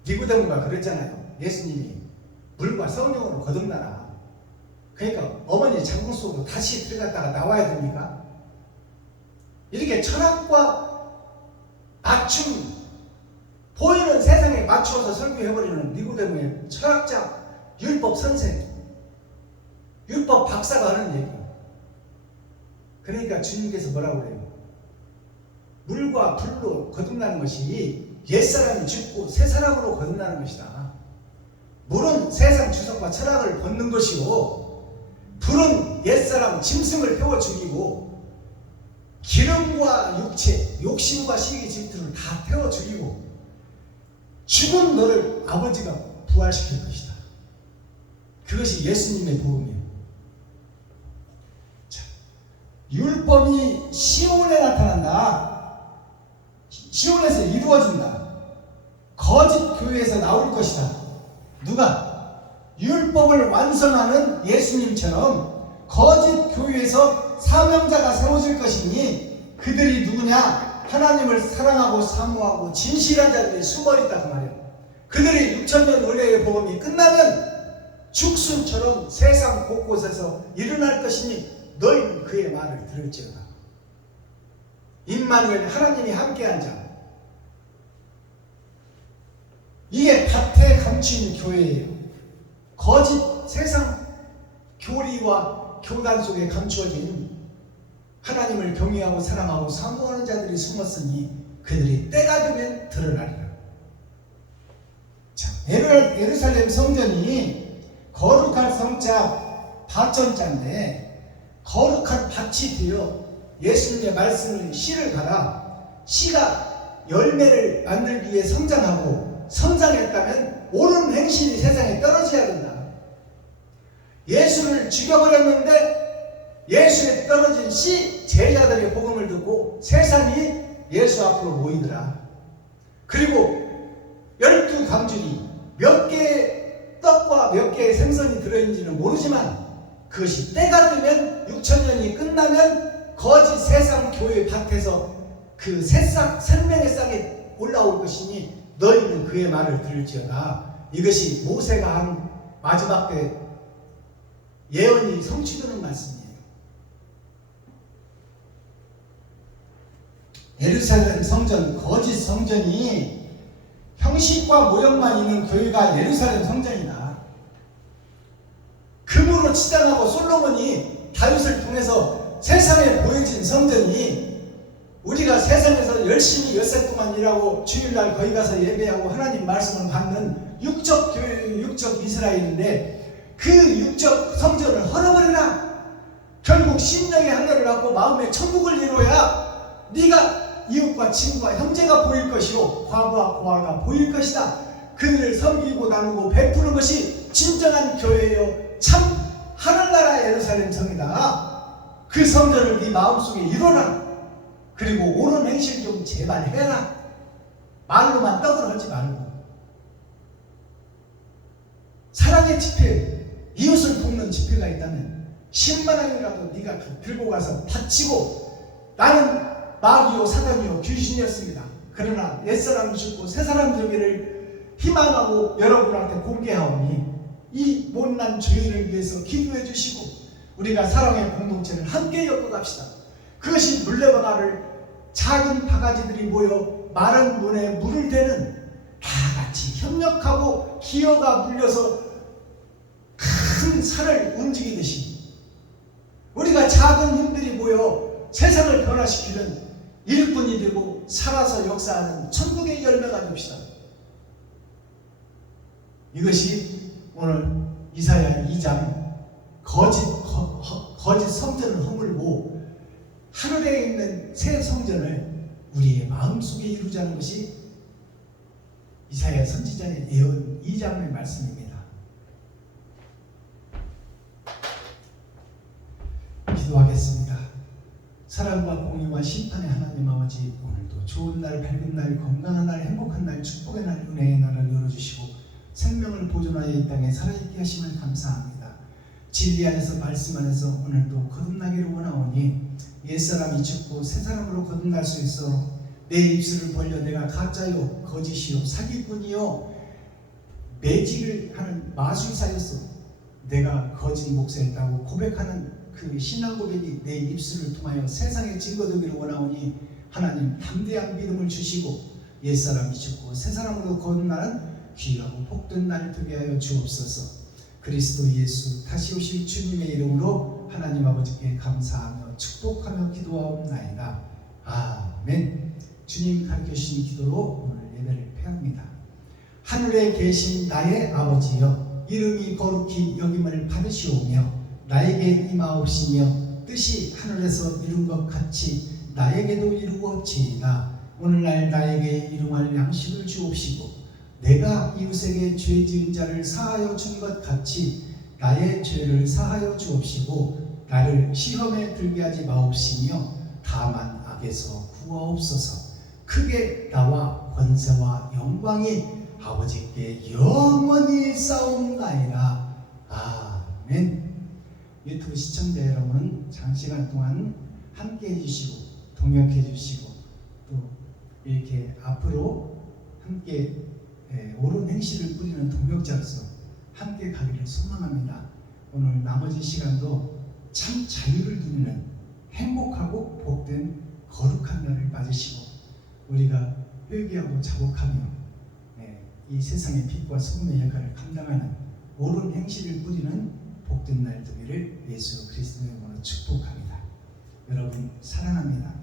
니고데모가 그랬잖아요. 예수님이 물과 성령으로 거듭나라. 그러니까 어머니 장군 속으로 다시 들어갔다가 나와야 됩니까? 이렇게 철학과 맞춤, 보이는 세상에 맞추어서 설교해버리는 니고데모의 철학자, 율법 선생, 율법 박사가 하는 얘기예요. 그러니까 주님께서 뭐라고 그래요? 물과 불로 거듭나는 것이 옛사람이 죽고 새사람으로 거듭나는 것이다. 물은 세상 주석과 철학을 벗는 것이고 불은 옛사람 짐승을 태워 죽이고 기름과 육체, 욕심과 시기 질투를 다 태워 죽이고 죽은 너를 아버지가 부활시킬 것이다. 그것이 예수님의 복음이에요. 자, 율법이 시온에 나타난다. 시온에서 이루어진다. 거짓 교회에서 나올 것이다. 누가? 율법을 완성하는 예수님처럼 거짓 교회에서 사명자가 세워질 것이니 그들이 누구냐? 하나님을 사랑하고 사모하고 진실한 자들이 숨어있다 그 말이에요. 그들이 6천년 은혜의 복음이 끝나면 죽순처럼 세상 곳곳에서 일어날 것이니 너희는 그의 말을 들을지어다. 임마누엘 하나님이 함께한 자. 이게 밭에 감추인 교회예요. 거짓 세상 교리와 교단 속에 감추어진 하나님을 경외하고 사랑하고 사모하는 자들이 숨었으니 그들이 때가 되면 드러나리라. 자, 예루살렘 성전이 거룩한 성자 밭전자인데 거룩한 밭이 되어 예수님의 말씀을 씨를 갈아 씨가 열매를 만들기 위해 성장하고 성장했다면 옳은 행실이 세상에 떨어져야 된다. 예수를 죽여버렸는데 예수에 떨어진 씨 제자들의 복음을 듣고 세상이 예수 앞으로 모이더라. 그리고 12광주리 몇 개의 떡과 몇 개의 생선이 들어있는지는 모르지만 그것이 때가 되면 6천년이 끝나면 거짓 세상 교회 밭에서 그 새싹 생명의 싹이 올라올 것이니 너희는 그의 말을 들을지어다. 이것이 모세가 한 마지막 때 예언이 성취되는 말씀이에요. 예루살렘 성전, 거짓 성전이 형식과 모형만 있는 교회가 예루살렘 성전이다. 금으로 치장하고 솔로몬이 다윗을 통해서 세상에 보여진 성전이 우리가 세상에서 열심히 엿새 동안 일하고 주일날 거기 가서 예배하고 하나님 말씀을 받는 육적 교회, 육적 이스라엘인데 그 육적 성전을 헐어버리라. 결국 심령의 하늘을 갖고 마음의 천국을 이루어야 네가 이웃과 친구와 형제가 보일 것이요 과부와 고아가 보일 것이다. 그들을 섬기고 나누고 베푸는 것이 진정한 교회요 참 하늘나라 예루살렘 성이다. 그 성전을 네 마음속에 이루어라. 그리고 옳은 행실 좀 제발 해라. 말로만 떡을 하지 말고 사랑의 집회, 이웃을 돕는 집회가 있다면 10만 원이라도 네가 들고 가서 바치고 나는 마귀요 사단이요 귀신이었습니다. 그러나 옛사람이 죽고 새사람 되기를 희망하고 여러분한테 공개하오니 이 못난 죄인을 위해서 기도해 주시고 우리가 사랑의 공동체를 함께 엮어갑시다. 그것이 물레방아를 작은 바가지들이 모여 마른 문에 물을 대는 다같이 협력하고 기어가 물려서 큰 산을 움직이듯이 우리가 작은 힘들이 모여 세상을 변화시키는 일꾼이 되고 살아서 역사하는 천국의 열매가 됩시다. 이것이 오늘 이사야 2장 거짓 성전을 허물고 하늘에 있는 새 성전을 우리의 마음속에 이루자는 것이 이사야 선지자의 예언 2장의 말씀입니다. 기도하겠습니다. 사랑과 공의와 심판의 하나님 아버지, 오늘도 좋은 날, 밝은 날, 건강한 날, 행복한 날, 축복의 날, 은혜의 날을 열어주시고 생명을 보존하여 이 땅에 살아있게 하심을 감사합니다. 진리 안에서 말씀 안에서 오늘도 거듭나기를 원하오니 옛사람이 죽고 새사람으로 거듭날 수 있어 내 입술을 벌려 내가 가짜요 거짓이요 사기꾼이요 매질을 하는 마술사였어 내가 거짓 목사였다고 고백하는 그 신앙 고백이 내 입술을 통하여 세상에 증거되기를 원하오니 하나님 담대한 믿음을 주시고 옛사람이 죽고 새사람으로 거듭나는 귀하고 복된 날 되게 하여 주옵소서. 그리스도 예수 다시 오실 주님의 이름으로 하나님 아버지께 감사하며 축복하며 기도하옵나이다. 아멘. 주님 가르쳐 주신 기도로 오늘 예배를 폐합니다. 하늘에 계신 나의 아버지여, 이름이 거룩히 여김을 받으시오며 나에게 임하옵시며 뜻이 하늘에서 이룬 것 같이 나에게도 이루어지이다. 오늘날 나에게 일용할 양식을 주옵시고 내가 이웃에게 죄 지은 자를 사하여 준 것 같이 나의 죄를 사하여 주옵시고 나를 시험에 들게 하지 마옵시며 다만 악에서 구하옵소서. 크게 나와 권세와 영광이 아버지께 영원히 싸움나이다. 아멘. 유튜브 시청자 여러분, 장시간 동안 함께 해주시고 동역해 주시고 또 이렇게 앞으로 함께 옳은 행실을 뿌리는 동역자로서 함께 가기를 소망합니다. 오늘 나머지 시간도 참 자유를 누리는 행복하고 복된 거룩한 날을 맞으시고 우리가 회개하고 자복하며 이 세상의 빛과 소금의 역할을 감당하는 옳은 행실을 뿌리는 복된 날 되기를 예수 그리스도의 이름으로 축복합니다. 여러분 사랑합니다.